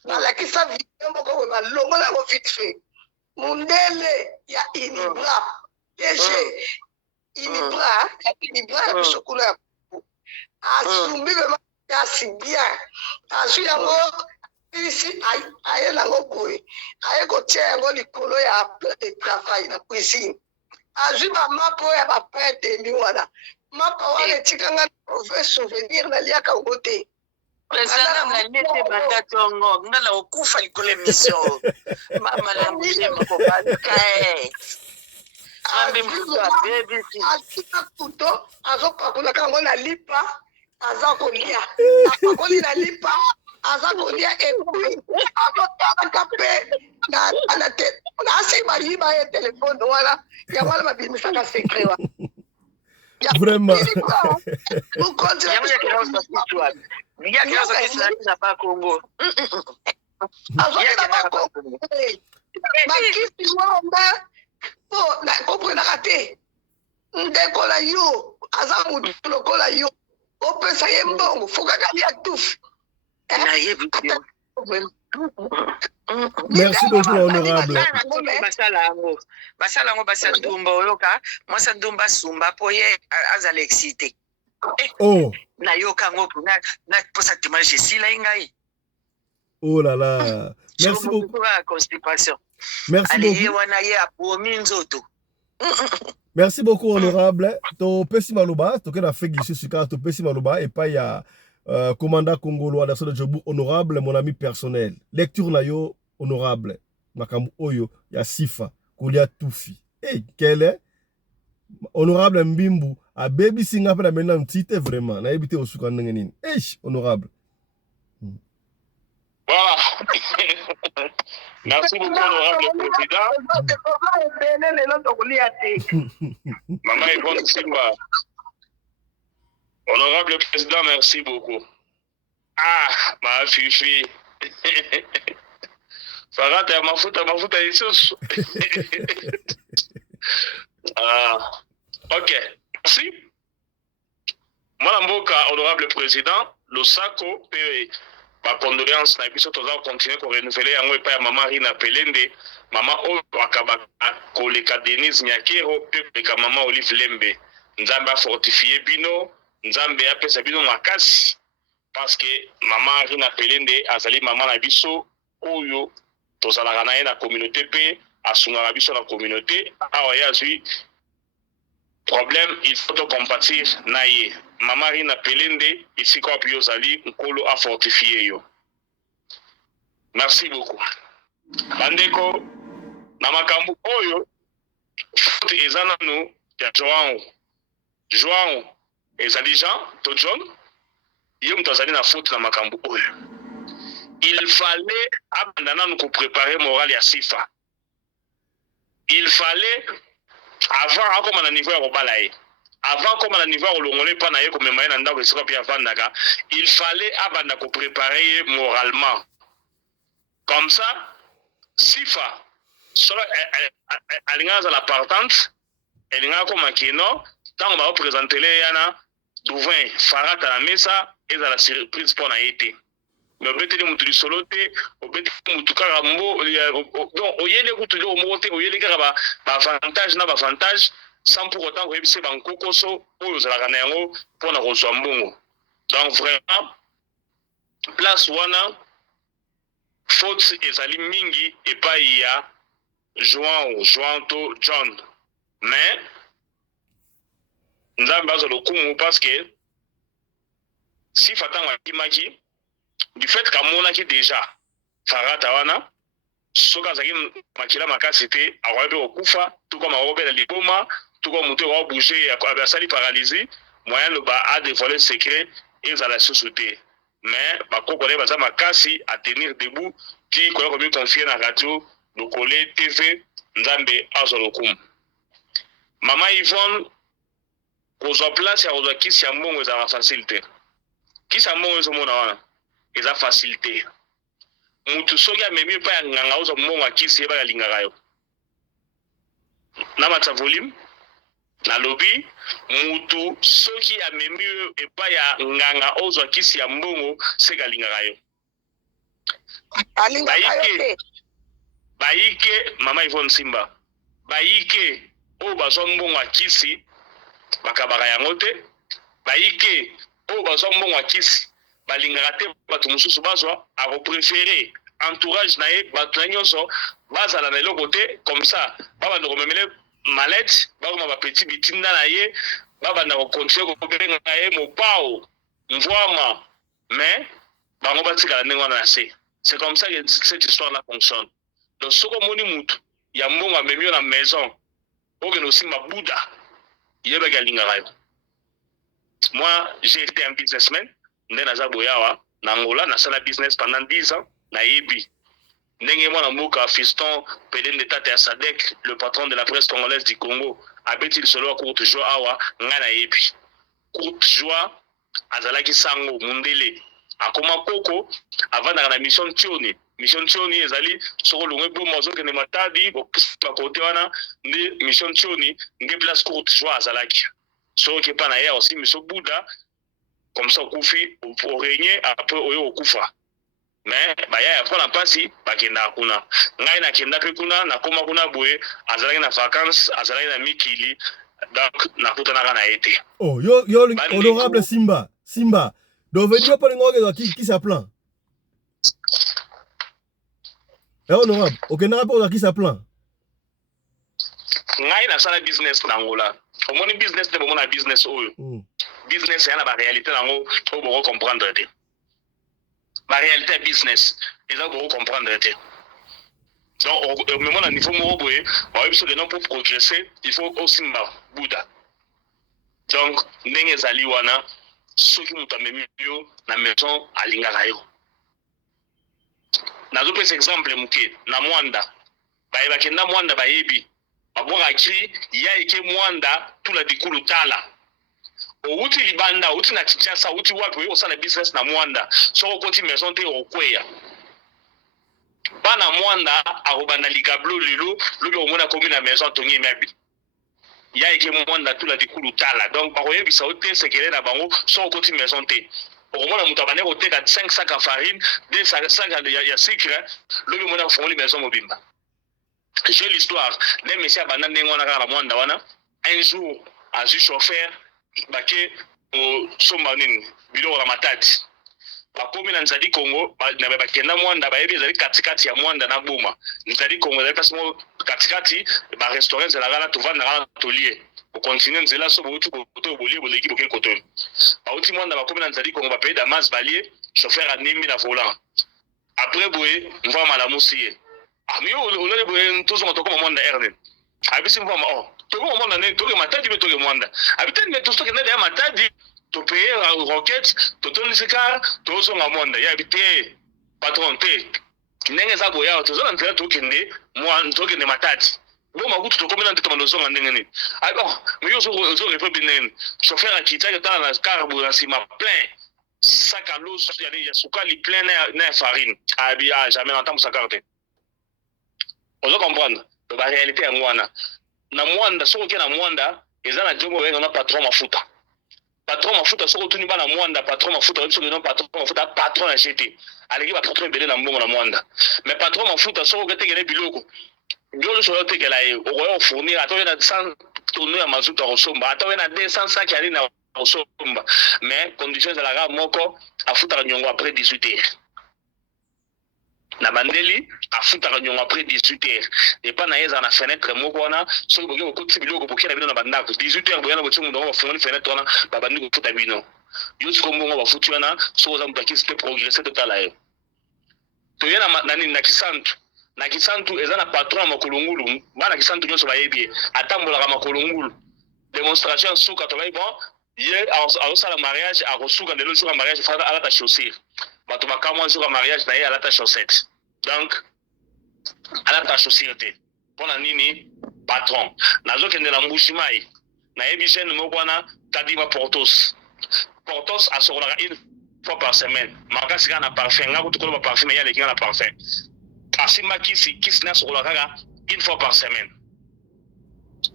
balakisa video moko boye balongola yango vite fait mundele ya inibra dg inibra ya biso kuna ya asumbi vraiment kasi bien azwi yango isi aye nango boye aye kotia yango likolo ya plate de travail na cuisine azwi bamapa oyo ya bapretemi wana mapa wana etikanga ove souvenir naliaka yango te ezanga nete banda tongo ngala okufa likolo emission mama na moko bakae azwika kuto azopakolaka yango na lipa aza kolia apakoli na lipa aza kolia epui azotalaka mpe nasi bayiba ye telefone wana yango wana babimisaka sekret wa Vraiment. makisi wana po komprenaka te ndeko na yo aza motu lokola yo opesa ye mbongo fokaka lia tufu Merci beaucoup honorable. basala yango basandumba oyoka mwasi andumba asumba po ye azala excité nayoka yango naposa témoignage esila ye ngai Oh là là. Merci beaucoup. Constipation. Merci beaucoup. Merci beaucoup honorable. To pesi maluba, to kena fegi suka to pesi maluba et pas ya commandant congolais Anderson Djobu honorable mon ami personnel. Lecture na yo honorable. Makambu oyo ya sifa kolia tufi. Quel est honorable Mbimbu a baby singa pa maintenant tite vraiment na ebité osuka ndenge nini. Honorable. Voilà. Merci beaucoup, honorable président. Maman Yvonne Simba. Honorable président, merci beaucoup. Ah, ma fifi. Farata, ma faute, Jesus. Ok. Merci. Moi, Mboka, honorable président, le SACO, ma condoléance na biso toza continuer ko renouveler yango epa ya mama Rina Pelende mama oyo akabaka koleka Denise Nyakero pe koleka mama Olive Lembe nzambe a fortifier bino nzambe apesa bino makasi parce que mama Rina Pelende azali mama na biso oyo tozalaka na ye na communauté pe asungaka biso na communauté awa ye azwi problème il faut to compatir na ye mama Rina Pelende ici quoi puis ozali nkolo a fortifier yo. Merci beaucoup. Bandeko na makambu oyo fote ezana no ya João ezali Jean to John yo mtazali na fote na makambu oyo. Il fallait abandana nous préparer moral ya sifa. Il fallait avant comme na niveau ya kobalaye. Avant comme à niveau où pas na comme il fallait avant de préparer moralement. Comme ça, Sifa, soki alingaka azala partante elingaka koma kino ntango baopresentele yana Douvin farata na mesa ezala surprise mpo na ye te mais obeteli mutu lisolo te obeteli mutu kaka donc oyeli kutu loko moko te oyeli kaka baavantage na baavantage sans pour autant koyebisa bankokoso oyo ozalaka na yango mpo na kozwa mbongo. Donc vraiment place wana faute ezali mingi epai ya Joan to John, mais nzambe azwa lokumu parce que si fatango akimaki du fait kamonaki déjà farata wana soki azalaki makila makasi te akoki mpe kokufa tuko makobela liboma tuko motu akobouge asali paralysie moyen loba adévoile secret ezala susu te mais bakoko naye baza makasi a tenir debout ti koya komi confie na radio Lokole TV nzambe azwa lokumu. Mama Yvonne kozwa place ya kozwa kisi ya mbongo ezala facile te. Kisi ya mbongo ezomona wana eza facile te. Mutu soki amemi epai ya nganga ozwa mbongo ya kisi yebaka alingaka yo. Na matsa volume na lobi mutu soki amemi epai ya nganga ozwa kisi ya mbongo seka alingaka yo. Bayike Mama Yvonne Simba bayike oyo bazwa mbongo ya kisi bakabaka yango te bayike oyo bazwa mbongo ya kisi balingaka te bato mosusu bazwa akoprefere entourage na ye bato na nyonso bazala na eloko te comme ça babanda komemele malete bakoma bapeti bitinda na ye babanda kokontinue kobenga ye mopao mvwama mais bango batikala ndenge wana na se. C'est comme ça que cette histoire-là fonctionne. Donc, ce qu'on m'a dit, il y a un bon ami dans la maison. Il y a aussi ma Bouddha. Il y a un moi, j'ai été un businessman. Je suis en Angola, je suis business pendant 10 ans. Naïbi. Nengue moi, na fiston, pédé d'état à Sadek, le patron de la presse congolaise du Congo. Abeti le solo à courte joie, awa, nga naïbi. Courte joie, azalaki sango, mundele. Akoma koko avant na mission Tioni ezali soko longwe bo mozo ke ne matadi ko kote wana ndi mission Tioni nge place courte joie azalaki so ke pa na ya aussi mission Bouddha comme ça kufi pour régner après oyo okufa mais ba ya fa na pasi bakenda kuna ngai na kenda pe kuna na koma kuna boye azalaki na vacances azalaki na mikili donc na kutana na été. Oh yo honorable Simba donc, veut dire pas qui s'appelle. Honorable, aucun rapport à qui s'appelle. Ngai na sala business na Angola. Au moins business de mon business oyo. Business yana ba réalité nango to bo comprendre te. Ba réalité business, ils ont bo comprendre te. Donc au moment à niveau mo boye, on besoin de non pour progresser, il faut aussi Bouddha. Donc ndenge zali wana soki mutu amemi yo na maison alingaka yo. Nazopesa exemple muke na Mwanda bayebaki na Mwanda bayebi babwakaki ya eke Mwanda tula dikulu tala outi libanda outi na Kinshasa outi wapi oyo osala business na Mwanda soko koti maison te okweya bana Mwanda akobanda likablo lelo lobi omona komi na maison tongi mebi ya eke Mwanda tula dikulu tala donc bakoyebisa ote sekele na bango soko koti maison te. Au moins, on a côté 5 sacs à farine, 2 sacs de sucre, le monde a formé maison mobile. J'ai l'histoire d'un monsieur abandonné à Mwanda, un jour, à un chauffeur, baké au Sombanin, bureau à Matadi. Bakomi na Nzadi Congo, na bakenda Mwanda, bayebi ezali katikati ya Mwanda na Boma. Nzadi Congo, ezali kasi mo katikati, ba restaurant zelagala tovanda na tolier. Au continent nzela so botu koto bolie boleki boken koto. Bauti Mwanda bakomi na Nzadi Congo, ba paye Damas balier, chauffeur anemi na volant. Après boye, mva malamusi ye. Amio olole boye tozo motoko Mwanda RN. Abisi mva oh, toko Mwanda ne toke Matadi be toke Mwanda. Abitani ne tosto ke na ya Matadi. To payer roquette, to tourner ce car, to son à monde. Ya habité, patron T. N'engue ça boya, to son entrée to kende, moi to kende matati. Bon ma route to comme dans ton son en n'engue. Alors, mais yo so refait bien. Chauffeur à quitter dans la car pour ainsi ma plein. Sac à l'eau, il y a souka li plein na farine. Abia jamais entendu sa carte. ozo comprendre ba réalité ya ngwana na mwanda soko ke na mwanda ezana jomo wenga na patron mafuta soko tuni bana mwanda patron mafuta biso ke no patron mafuta patron na GT aleki ba patron belé na mbongo na mwanda mais patron mafuta soko ke tekele biloko biolo so tekela ye okoyo fournir atoye na 100 tonneaux ya mazuta kosomba atoye na 200 sacs ya na kosomba mais condition za la moko afuta nyongo après 18h na bandeli afutaka nyongo après 18h epa na yeza na fenêtre moko wana soki boke okoti biloko boke na bino na bandako 18h boyana botie mundu ngo bafungoli fenêtre wana babandi kofuta bino yo siko mbongo bafuti wana soki oza mutu akisi te progresser totala yo toye na nini na kisantu eza na patron ya makolongulu bana kisantu nyonso bayebi atambolaka makolongulu démonstration suka tobai bon ye azosala mariage akosuka lelo suka mariage fata alata chaussure bato bakamwa suka mariage na ye alata chaussette donc alata chaussure te mpona nini patron nazokende na mbushimai nayebi chaîne moko wana kadima portos asokolaka une fois par semaine makasi kaka na parfum nga kutu koloba parfum ye aleki nga na parfum asimba kisi na asokolaka kaka une fois par semaine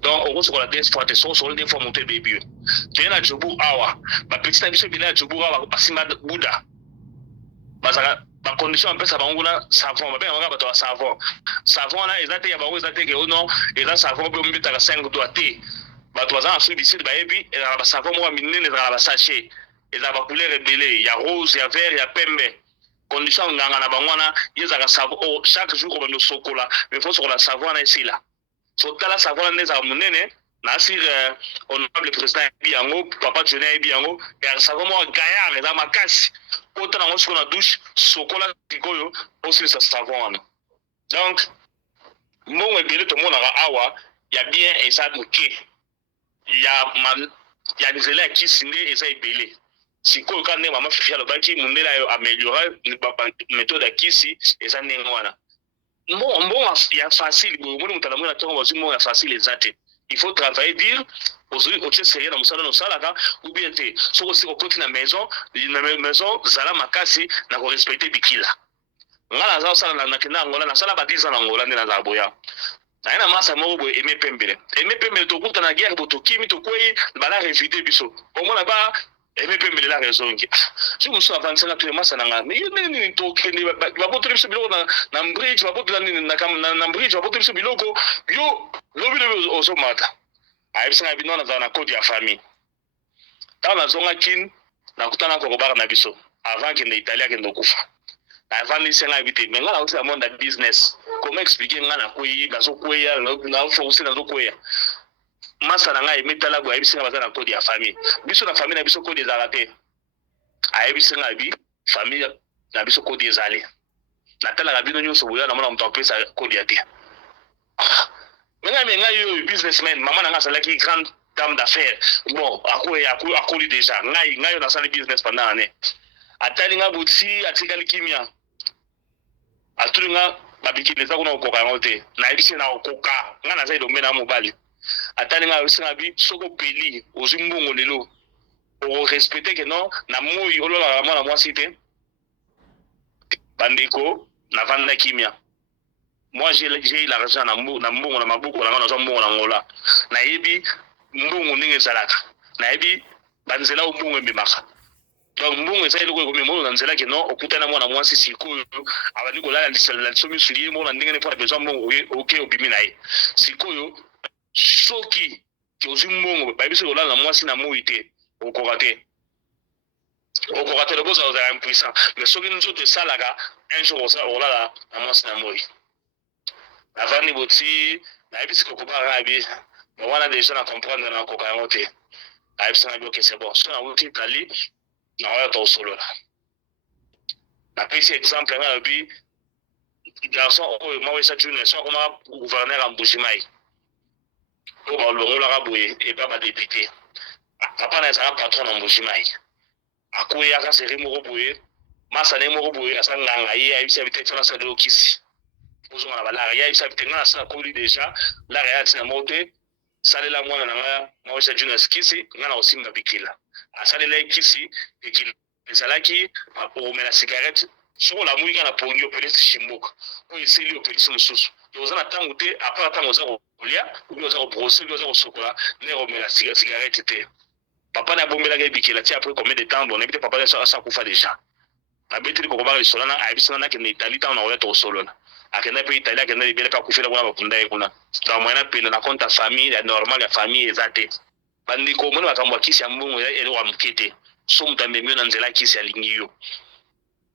donc okosokola 2 fois te sokosokola 2 fois moto ebebi toye na jobu awa bapeti na biso bila ya jobu awa basimba buda bazaka bacondition bapesa bango na savon babengaka bato ya savon wana eza te ya bango eza te ke ono eza savon mpe ombetaka 5 doigt te bato baza na sui biside bayebi ezala basavon moko ya minene ezala basachet ezala bacouleur ebele ya rose ya vert ya pembe condition nganga na bango wana ye ezalaka savon chaque jour obanda osokola mais fo sokola savon wana esila so tala savon wana nde ezala monene na asire honorable président yebi yango papa joni ayebi yango ya savon moko gaillard eza makasi kota nango siko na douche sokola sikoyo osilisa savon wana donc mbongo ebele tomonaka awa ya bien eza moke ya nzela ya kisi nde eza ebele sikoyo kaka ndenge mama fifi alobaki mondele ayo améliore méthode ya kisi eza ndenge wana mbongo ya facile boye omoni moto alamoi na ntongo bazwi mbongo ya facile eza te il faut travailler dire otie sérieux na mosala nosalaka ou bien te soki osika okoti na maison zala makasi na korespecte bikila nga naza kosala nakenda angola nasala ba 10 ans na angola nde nazala boya naye na masa moko boye eme pembele tokuta na guerre bo tokimi tokwei bala revide biso omona ba eme pembele la rezongi si mosu avancanga to masa na nga mais nini tokende babotoli biso biloko na mbridge babotela nini na mbridge babotoli biso biloko yo lobi ozomata ayebisanga bino nazala na code ya famille ntango nazonga kine nakutana kokobaka na biso avant kende italie akende okufa navandisanga yebi te me nga nakotisa monde ya business comment expliquer nga nakwei nazokweya naforce nazokweya masa na ngai emetala boye ayebisinga baza na code ya famille biso na famille na biso code ezala te ayebisinga bi famille na biso code ezali natalaka bino nyonso boya namona moto apesa code ya te ngai yo businessman mama na ngai asalaki grande dame d'affaires bon akoli déjà ngai yo nasali business pendant année atali nga boti atikali kimia atuli nga babikili eza kuna kokoka yango te nayebisi na kokoka nga naza elombe na mobali atali nga ayobisinga bi soko peli ozwi mbongo lelo okorespecte ke non na moi ololaka mwana mwasi te bandeko navanda kimia moi j'ai l'argent na mbongo na maboko na nga nazwa mbongo na ngola nayebi mbongo ndenge ezalaka nayebi banzela mbongo ememaka donc mbongo eza eloko ekomi mono na nzela ke non okutana mwana mwasi sikoyo abandi kolala liso miso ye mona ndenge nefona besoin mbongo oke obimi na ye sikoyo soki ke ozwi mbongo bayebiso kolala na mwasi na moi te okoka te lokoza ozala impuissant mais soki nzoto esalaka un jour olala na mwasi na moi navandi boti nayebisi kokobaka abi wana déjà na comprendre na koka yango te ayebisanga bi ok c'est bon so nawuti itali naoya tosolola napesi exemple nga lobi garçon oyo mawesa junior so akoma gouverneur ya mbujimai oyo balongolaka boye epa badepute papa na ezalaka patron na mbujimai akweyaka seri moko boye masane moko boye asa nganga ye ayebisa bite tona salelo kisi ozonga na balara ye ayebisa bite nga nasala koli déjà lara ya atina moko te salela mwana na nga mawesa junior kisi nga na kosimba bikila asalela ye kisi ekili ezalaki okomela cigarette soko la muika na pongi opelisi shimboka o eseli opelisi mosusu oza na ntango te apart ntango oza kolia obi oza kobrose obi oza kosokola nde komela cigarette te papa na abombelaka ebikela ti après combien de temps bon nayebi te papa asa akufa déjà nabeteli kokobaka lisolo na ayebisana nakende Italie ntango na koya tokosolola akenda mpe Italie akenda libele mpe akufela kuna bakunda ye kuna donc moyena penda na compte ya famille ya normal ya famille eza te bandeko omoni makambo ya kisi ya mbongo eloko ya moke te so moto amemi yo na nzela ya kisi alingi yo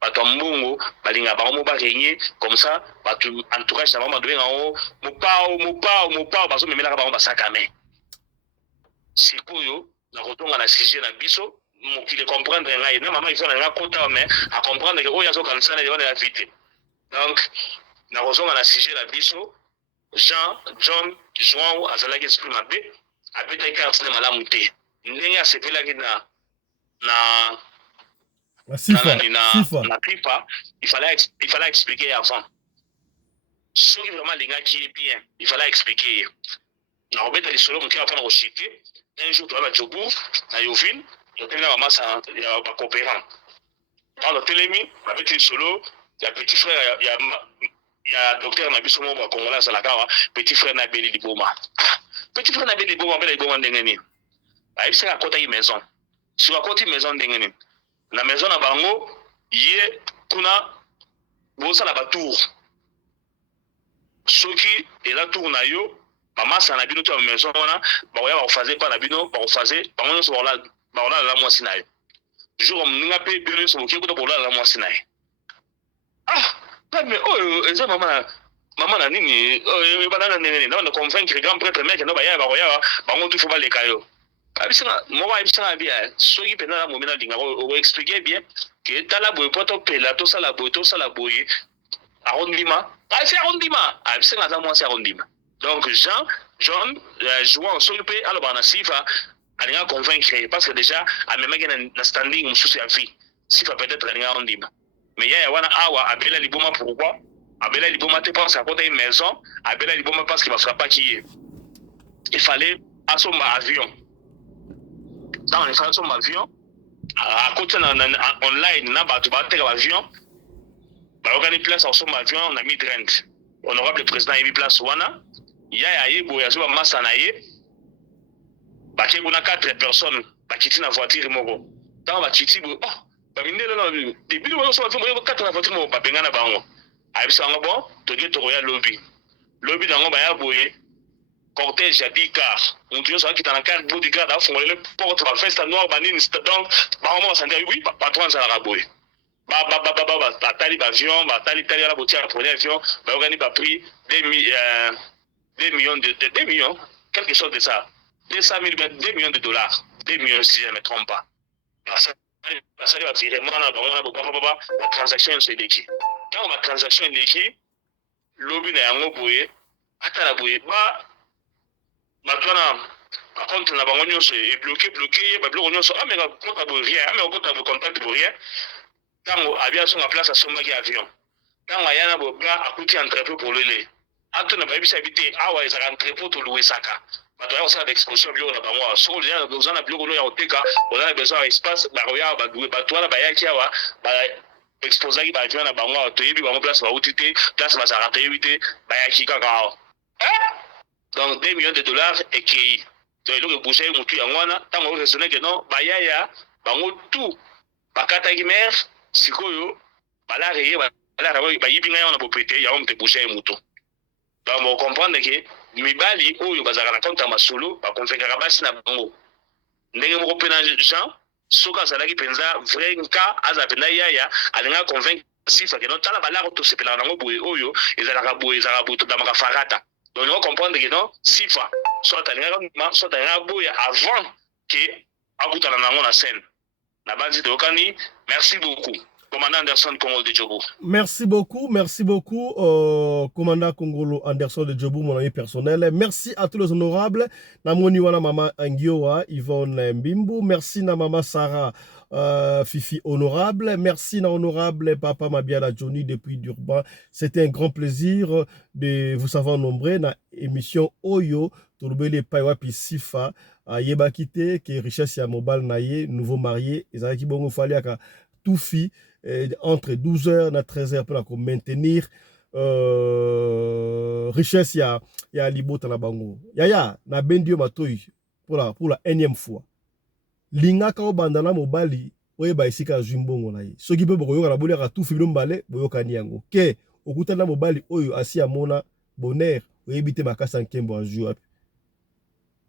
bato ya mbongo balingaka bango mo barenye comme ça bato entourage na bango badobenga yango mopao bazomemelaka bango basakame sikoyo na kotonga na sujet na biso mokili comprendre ngai na mama ifo na nga kota mais a comprendre que oyo azokanisa na yona ya vite donc na kozonga na sujet na biso John azalaki esprit mabe abetaki carte na malamu te ndenge asepelaki na FIFA, il fallait expliquer avant. Ce qui vraiment les gars qui est bien, il fallait expliquer. Na obeta les solo mkia apana koshite. Un jour tu vas Djobu, na Yovin, tu tena vraiment ça ya ba coopérant. Dans le télémi, avec les solo, il y a petit frère, il y a docteur na biso mo ba congolais za la kawa, petit frère na Beli Liboma. Petit frère na Beli Liboma, Beli Liboma ndengeni. Ba ibisa ka kota yi maison. Sur la côté maison ndengeni. La maison na bango ye kuna bosa la batour soki ela tour na yo mama sa na bino to maison wana ba ya ba fazer pa na bino ba fazer bango so la mwasi na yo jour mninga pe bino so moki ko to la mwasi na yo mais oh eza mama na nini oh banana nini na convaincre grand prêtre mec no ba ya bango tu faut ba le kayo abisanga moi abisanga bien soki pena la momena linga o expliquer bien que tala boy poto pela to sala boy arrondima c'est arrondima abisanga za moi c'est arrondima donc John jouant sur le pays alors bana sifa alinga convaincre parce que déjà a même na standing mususu ya vie sifa peut-être alinga arrondima mais ya wana awa abela liboma pourquoi abela liboma te pense à côté une maison abela liboma parce qu'il va frapper qui il fallait assommer avion dans les façons d'avion à côté online na ba tu ba te avion ba organiser place en son avion on a mis Trent honorable président a mis place wana ya yebo ya zo massa na ye ba ke kuna 4 personnes ba kiti na voiture moko dans ba kiti bo ba mindelo na début de so avion ba 4 na voiture moko ba bengana bango ayebisa ngo bon to get to ya lobby dango ba ya boye cortège à 10 cars. On dit ça qui est dans la carte bodyguard à fond les portes va festa noir banine donc ba moment ça dit oui patron ça la raboué. Ba tali avion, ba tali la boutière pour l'avion, ba organiser ba prix 2 millions de 2 millions quelque chose de ça. 200 000 2 millions de dollars, 2 millions si je ne me trompe pas. Ça va virer moi la transaction c'est déki. Quand ma transaction est déki, lobby na yango boye atala boye ba maintenant compte na bango nyonso est bloqué ba bloqué nyonso mais compte pour rien mais compte pour contact pour rien tango aviation en place à somaki avion tango yana boga akuti entrepôt pour lele ato na babisa habité awa eza entrepôt to louer saka bato ya osala d'exposition bio na bango so ya besoin na bio ya oteka on a besoin espace ba roya ba doué bato wana ba yaki awa ba exposer ba avion na bango to yebi bango place ba utité place ba sa te ba yaki kaka donc 2 millions de dollars et qui donc le bouger mutu yangwana tango raisonner que non bayaya bango tout bakata ki mer sikoyo bala reye bala bayibinga yana propriété ya omte bouger mutu donc on comprend que mibali oyo bazaka na compte masolo ba convaincre basi na bango ndenge moko pena Jean soka zalaki penza vrai nka aza pena yaya alinga convaincre sifa que non tala bala to sepela nango boye oyo ezalaka boye to damaka farata. Donc, on comprend que non, six fois, soit un boya avant que Abuta na scène. La base de Okani, merci beaucoup. Commandant Anderson Congolo de Djobu. Merci beaucoup, commandant Congolo Anderson de Djobu, mon ami personnel. Merci à tous les honorables. Namoni wana mama Angioa, Yvonne Mbimbu. Merci na mama Sarah. Fifi honorable, merci na honorable Papa Mabiala Johnny depuis Durban. C'était un grand plaisir de vous savoir nombreux na émission Oyo Tolobele Paiwapi Sifa Yebakite qui richesse ya mobile naye nouveau marié ezaki bongo faliaka tout fait entre 12h et 13h pour maintenir richesse ya libota na bango. Yaya na bendio matoi pour la énième fois. Linga ka obandana mobali oyeba esika zumbongo na ye. Soki pe bokoyoka na bolia ka tout fait mbale boyoka niango. Ke okutana mobali oyo asi amona bonheur oyebite makasa nkembo anjou api.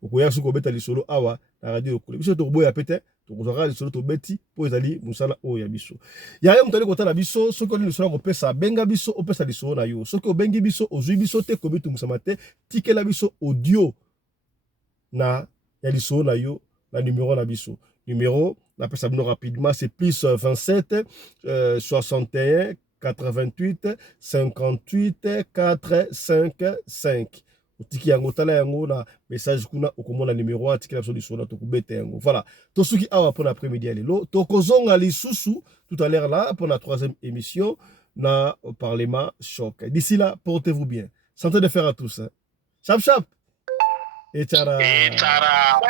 Okoya suko beta lisolo awa na radio lokole. Biso to boya pete tokozaka lisolo to beti po ezali musala oyo ya biso. Ya yo mutali kotala biso soki oli lisolo ko pesa benga biso opesa lisolo na yo. Soki obengi biso ozui biso te ko bitu musama te tikela biso audio na ya lisolo na yo na numéro na biso. Numéro na pesa bino rapidement c'est plus 27 61 88 58 455. Tiki yango tala yango na message kuna okomona numéro a tikela biso lisolo to kubeta yango. Voilà. Tosuki awa pour l'après-midi alelo. Tokozonga lisusu tout à l'heure là pour la 3e émission na Parlement Choc. D'ici là, portez-vous bien. Santé de fer à tous. Hein. Chap chap. Et tara. Et tara.